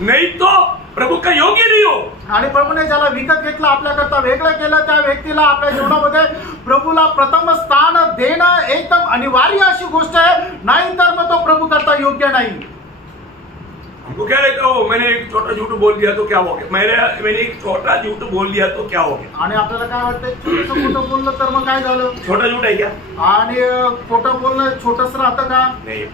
नहीं तो प्रभु का योग्य नहीं हो. आणि प्रभूने ज्याला विकत घेतलं, आपल्याकरता वेगळं केलं, त्या व्यक्तीला आपल्या जीवनामध्ये प्रभूला प्रथम स्थान देणं एकदम अनिवार्य अशी गोष्ट आहे. नाही तर मग तो प्रभू करता योग्य नाही. हमको क्या रहता हो, मैंने एक छोटा झूठ बोल दिया तो क्या हो गया, मैंने एक छोटा झूठ बोल दिया तो क्या हो गया. आणि आपल्याला काय वाटतं, छोटंसं खोटं बोललं तर मग काय झालं. छोटा झूठ है क्या. आणि खोटं बोलणं छोटंच राहतं का. नहीं.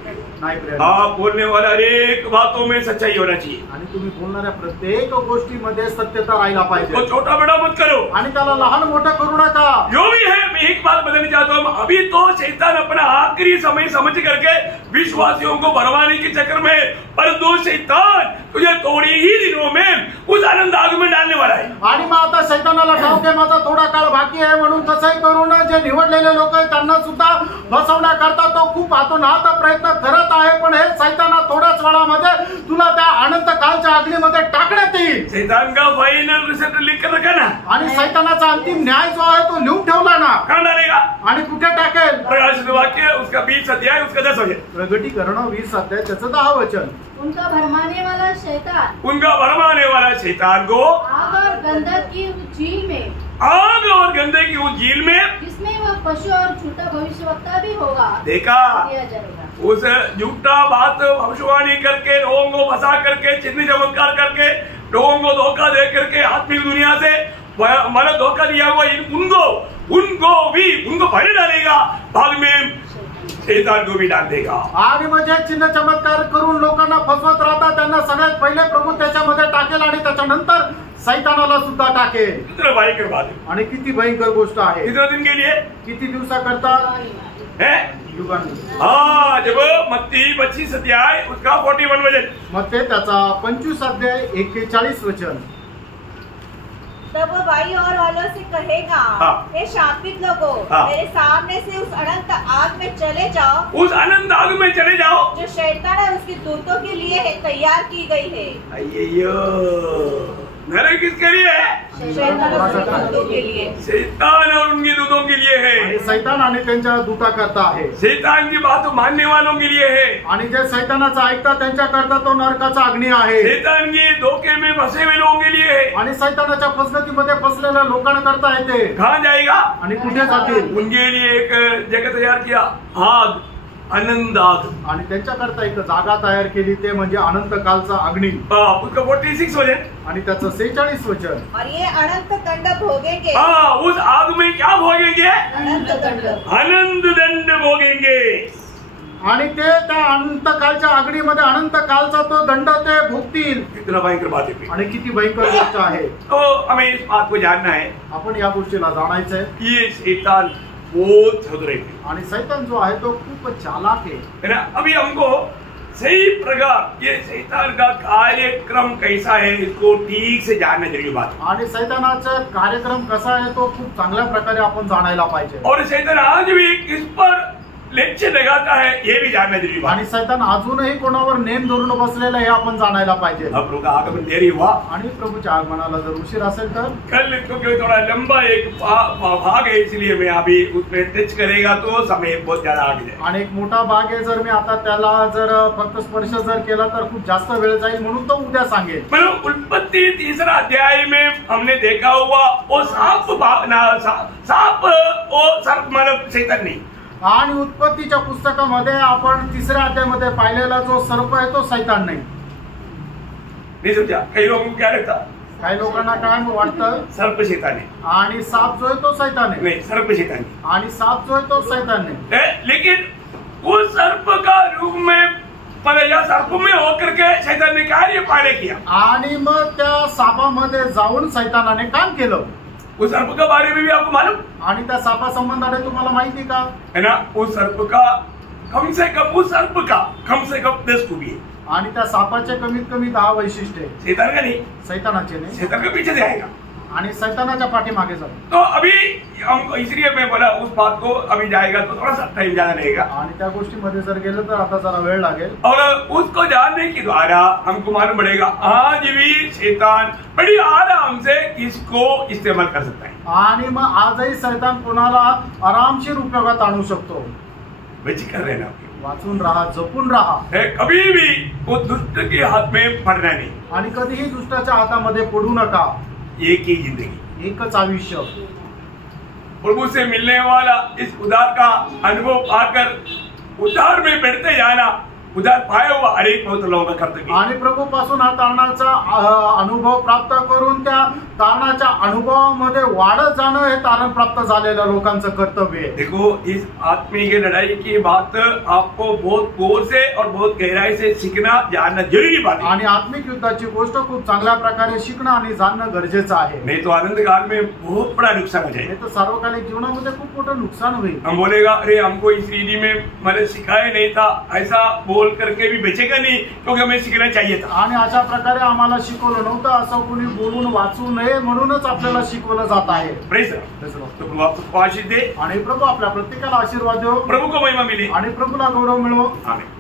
आप बोलने वाला अनेक बातों में सच्चाई होना चाहिए. आणि तुम्ही बोलणाऱ्या प्रत्येक गोष्टीमध्ये सत्यता राहायला पाहिजे. तो छोटा बड़ा मत करो आणि त्याला लहान मोठं करू नका. जो भी है, मैं एक बात बताना चाहता हूँ, अभी तो शैतान अपना आखिरी समय समझ करके विश्वासियों को भरवाने के चक्कर में, परंतु शैतान तुझे थोड़ी ही दिनों में उस आनंद आग में डालने वाला है. आणि मग आता शैतानाला ठाऊक आहे माझा थोडा काळ बाकी आहे म्हणून कसंही करून जे निवडलेले लोक आहेत त्यांना सुद्धा बसवण्याकरता तो खूप आतोनात प्रयत्न करत आहे. पण हे शैताना थोड्याच वेळामध्ये तुला त्या अनंत कालच्या अग्नीमध्ये टाकण्यात येईल. शैतान का फाइनल रिजल्ट लिख कर रखा ना. आणि शैतानाचा अंतिम न्याय जो आहे तो लिहून ठेवला ना. कहाँ डालेगा. आणि कुठे टाकेल. प्रकाशित वाक्य उसका 20 अध्याय उसका 10 वचन. प्रगटीकरण 20 अध्याय त्याचं 10 वचन. उनका भरमाने वाला शैतान को आग और गंधक की झील में, आग और गंधे की उस झील में, जिसमें वह पशु और झूठा भविष्यवक्ता भी होगा, देखा दिया जाएगा. उस झूठा बात भविष्यवाणी करके लोगों को फंसा करके चिन्ह चमत्कार करके लोगों को धोखा दे करके आत्मिक दुनिया से मतलब धोखा दिया हुआ उनको पहले डालेगा, बाद में शैतान को भी डाल देगा. आणि म्हणजे चिन्ह चमत्कार करून लोकांना फसवत राहतात त्यांना सगळ्यात पहिले प्रभू त्याच्यामध्ये टाकेल आणि त्याच्यानंतर शैतानाला सुद्धा टाकेल. कितना भयंकर बात है. आणि किती भयंकर गोष्ट आहे. कितने दिन के लिए, किती दिवसाकरता है. हाँ, जब मत्ती 25 अध्याय उसका 41 वचन. मग ते त्याचा 25 अध्याय 41 वचन. तब वो बाई और वालों से कहेगा, हे शापित लोगों, मेरे सामने से उस अनंत आग में चले जाओ. उस अनंत आग में चले जाओ जो शैतान और उसके दूतों के लिए तैयार की गई है. नरक किसके लिए है. शैतान और उसके दूतों के लिए. शैतान और उनके दूतों के लिए है. शैतान आणि त्यांच्या दूताकरता आहे. शैतान की बात मानने वालों के लिए है. आणि जे शैतानाचं ऐकतात त्यांच्याकरता तो नरकाचा अग्नी आहे. शैतान की धोखे में फंसे हुए लोगों के लिए है. आणि शैतानाच्या फसगतीमध्ये फसलेल्या लोकांकरता येते. कहाँ जाएगा. आणि कुठे जातील. उनके लिए एक जगह तैयार किया, आग, अनंत आग. आणि त्यांच्याकरता एक जागा तयार केली ते म्हणजे अनंत कालचा अग्नी. उसका 46 वचन. आणि त्याचं 46 वचन. और ये अनंत दंड भोगेंगे. उस आग में क्या भोगेंगे. अनंत दंड. अनंत दंड भोगेंगे. आणि ते त्या अनंत कालच्या अग्नीमध्ये अनंत कालचा तो दंड ते भोगतील. कितना भयंकर बात है. आणि किती भयंकर गोष्ट आहे. तो हमें इस बात को जानना है, आपण या गोष्टीला जाणायचंय. ये शैतान बहुत चतुर है. आणि शैतान जो आहे तो खूप चालाक आहे ना. अभी हमको सही प्रकार ये शैतान का कार्यक्रम कैसा है इसको ठीक से जानना जरूरी बात. आणि शैतानाचा कार्यक्रम कसा आहे तो खूप चांगल्या प्रकारे आपण जाणायला पाहिजे. और शैतान आज भी किस पर लेक्चर लगाता है ये भी जानना जरूरी बात. आणि शैतान अजूनही कोणावर नेम धरून बसलेला हे आपण जाणायला पाहिजे. प्रभु का आगमन देरी हुआ आणि प्रभूच्या आगमनाला जर उशीर असेल तर कल क्योंकि थोड़ा लंबा एक भाग है इसलिए मैं अभी उसमें टच करेगा तो समय बहुत ज्यादा आगे जाए. आणि एक मोठा भाग आहे जर मी आता त्याला जर फक्त स्पर्श जर केला तर खूप जास्त वेळ जाईल म्हणून तो उद्या सांगेल. मतलब उत्पत्ति 3 अध्याय में हमने देखा हुआ वो सांप वो सर्प मतलब शैतान नहीं. आणि उत्पत्तीच्या पुस्तकामध्ये आपण 3ऱ्या अध्यायामध्ये पाहिलेला जो सर्प आहे तो शैतान नाही. समजा काही लोक क्या रहता. काही लोकांना काय वाटतं सर्प शैतान है. आणि साप जो आहे तो शैतान आहे. नहीं, सर्प शैतान है. आणि साप जो आहे तो शैतान नाही. लेकिन उस सर्प का रूप में मतलब या सर्प में होकर के शैतान ने कार्य पाने किया. आणि मग त्या सापामध्ये जाऊन शैतानाने काम केलं. उस सर्प के बारे में भी आपको मालूम. आणि त्या सापा संबंधाने तुम्हाला माहिती का है ना. उस सर्प का कम से कम 10 खूबी है. आणि त्या सापाचे कमीत कमी 10 वैशिष्ट्य. शैतान का नहीं. शैतानाचे नाही. शैतान के पीछे जाएगा. आणि शैतानाच्या पाठीमागे जातो. तो अभी हमको इसलिए मैं बोला उस बात को अभी जाएगा तो थोड़ा सा टाइम ज्यादा लगेगा. आणि त्या गोष्टीमध्ये जर गेलं तर आता जरा वेळ लागेल. और उसको जानने के द्वारा हमको मालूम पड़ेगा आज भी शैतान बड़ी आराम से इसको इस्तेमाल कर सकता है. आणि मग आजही शैतान कोणाला आरामशीर उपयोगात आणू शकतो. बेचिकर रहना, वाचून राहा, जपून राहा. कभी भी वो दुष्ट के हाथ में पड़ना नहीं. आणि कधीही दुष्टाच्या हातामध्ये पडू नका. एक ही जिंदगी, एकच आयुष्य. प्रभु से मिलने वाला इस उद्धार का अनुभव पाकर उद्धार में बढ़ते जाना उदार पाया हुआ अनेक पवित्र लोगों का कर्तव्य। आणि प्रभू पासून हा तारणाचा अनुभव प्राप्त करून त्या तारणाच्या अनुभवामध्ये वाढत जाणं हे तारण प्राप्त झालेल्या लोकांचं कर्तव्य आहे। देखो, इस आत्मीय की लड़ाई की बात आपको बहुत गौर से और बहुत गहराई से सीखना जानना जरूरी बात है। आणि आत्मिक युद्धाची गोष्ट खूप चांगल्या प्रकारे शिकणं आणि जाणणं गरजेचं आहे। नहीं तो आनंद काल में बहुत बड़ा नुकसान हो जाएगा। नाही तर सार्वकालिक जीवनामध्ये खूप मोठं नुकसान होईल। हम बोलेगा अरे हमको इस विधि में मैंने सिखाया नहीं था, ऐसा बोल करके भी बचेगा नहीं, क्योंकि हमें सीखना चाहिए था। आणि अशा प्रकारे आम्हाला शिकवलं नव्हतं असं कोणी बोलून वाचू नये म्हणूनच आपल्याला शिकवलं जात आहे। प्रेज तो प्रभु आपको आशीष दे आणि प्रभु आपल्या प्रत्येकाला आशीर्वाद देव, प्रभु को महिमा मिले आणि प्रभूला गौरव मिळो। आमीन।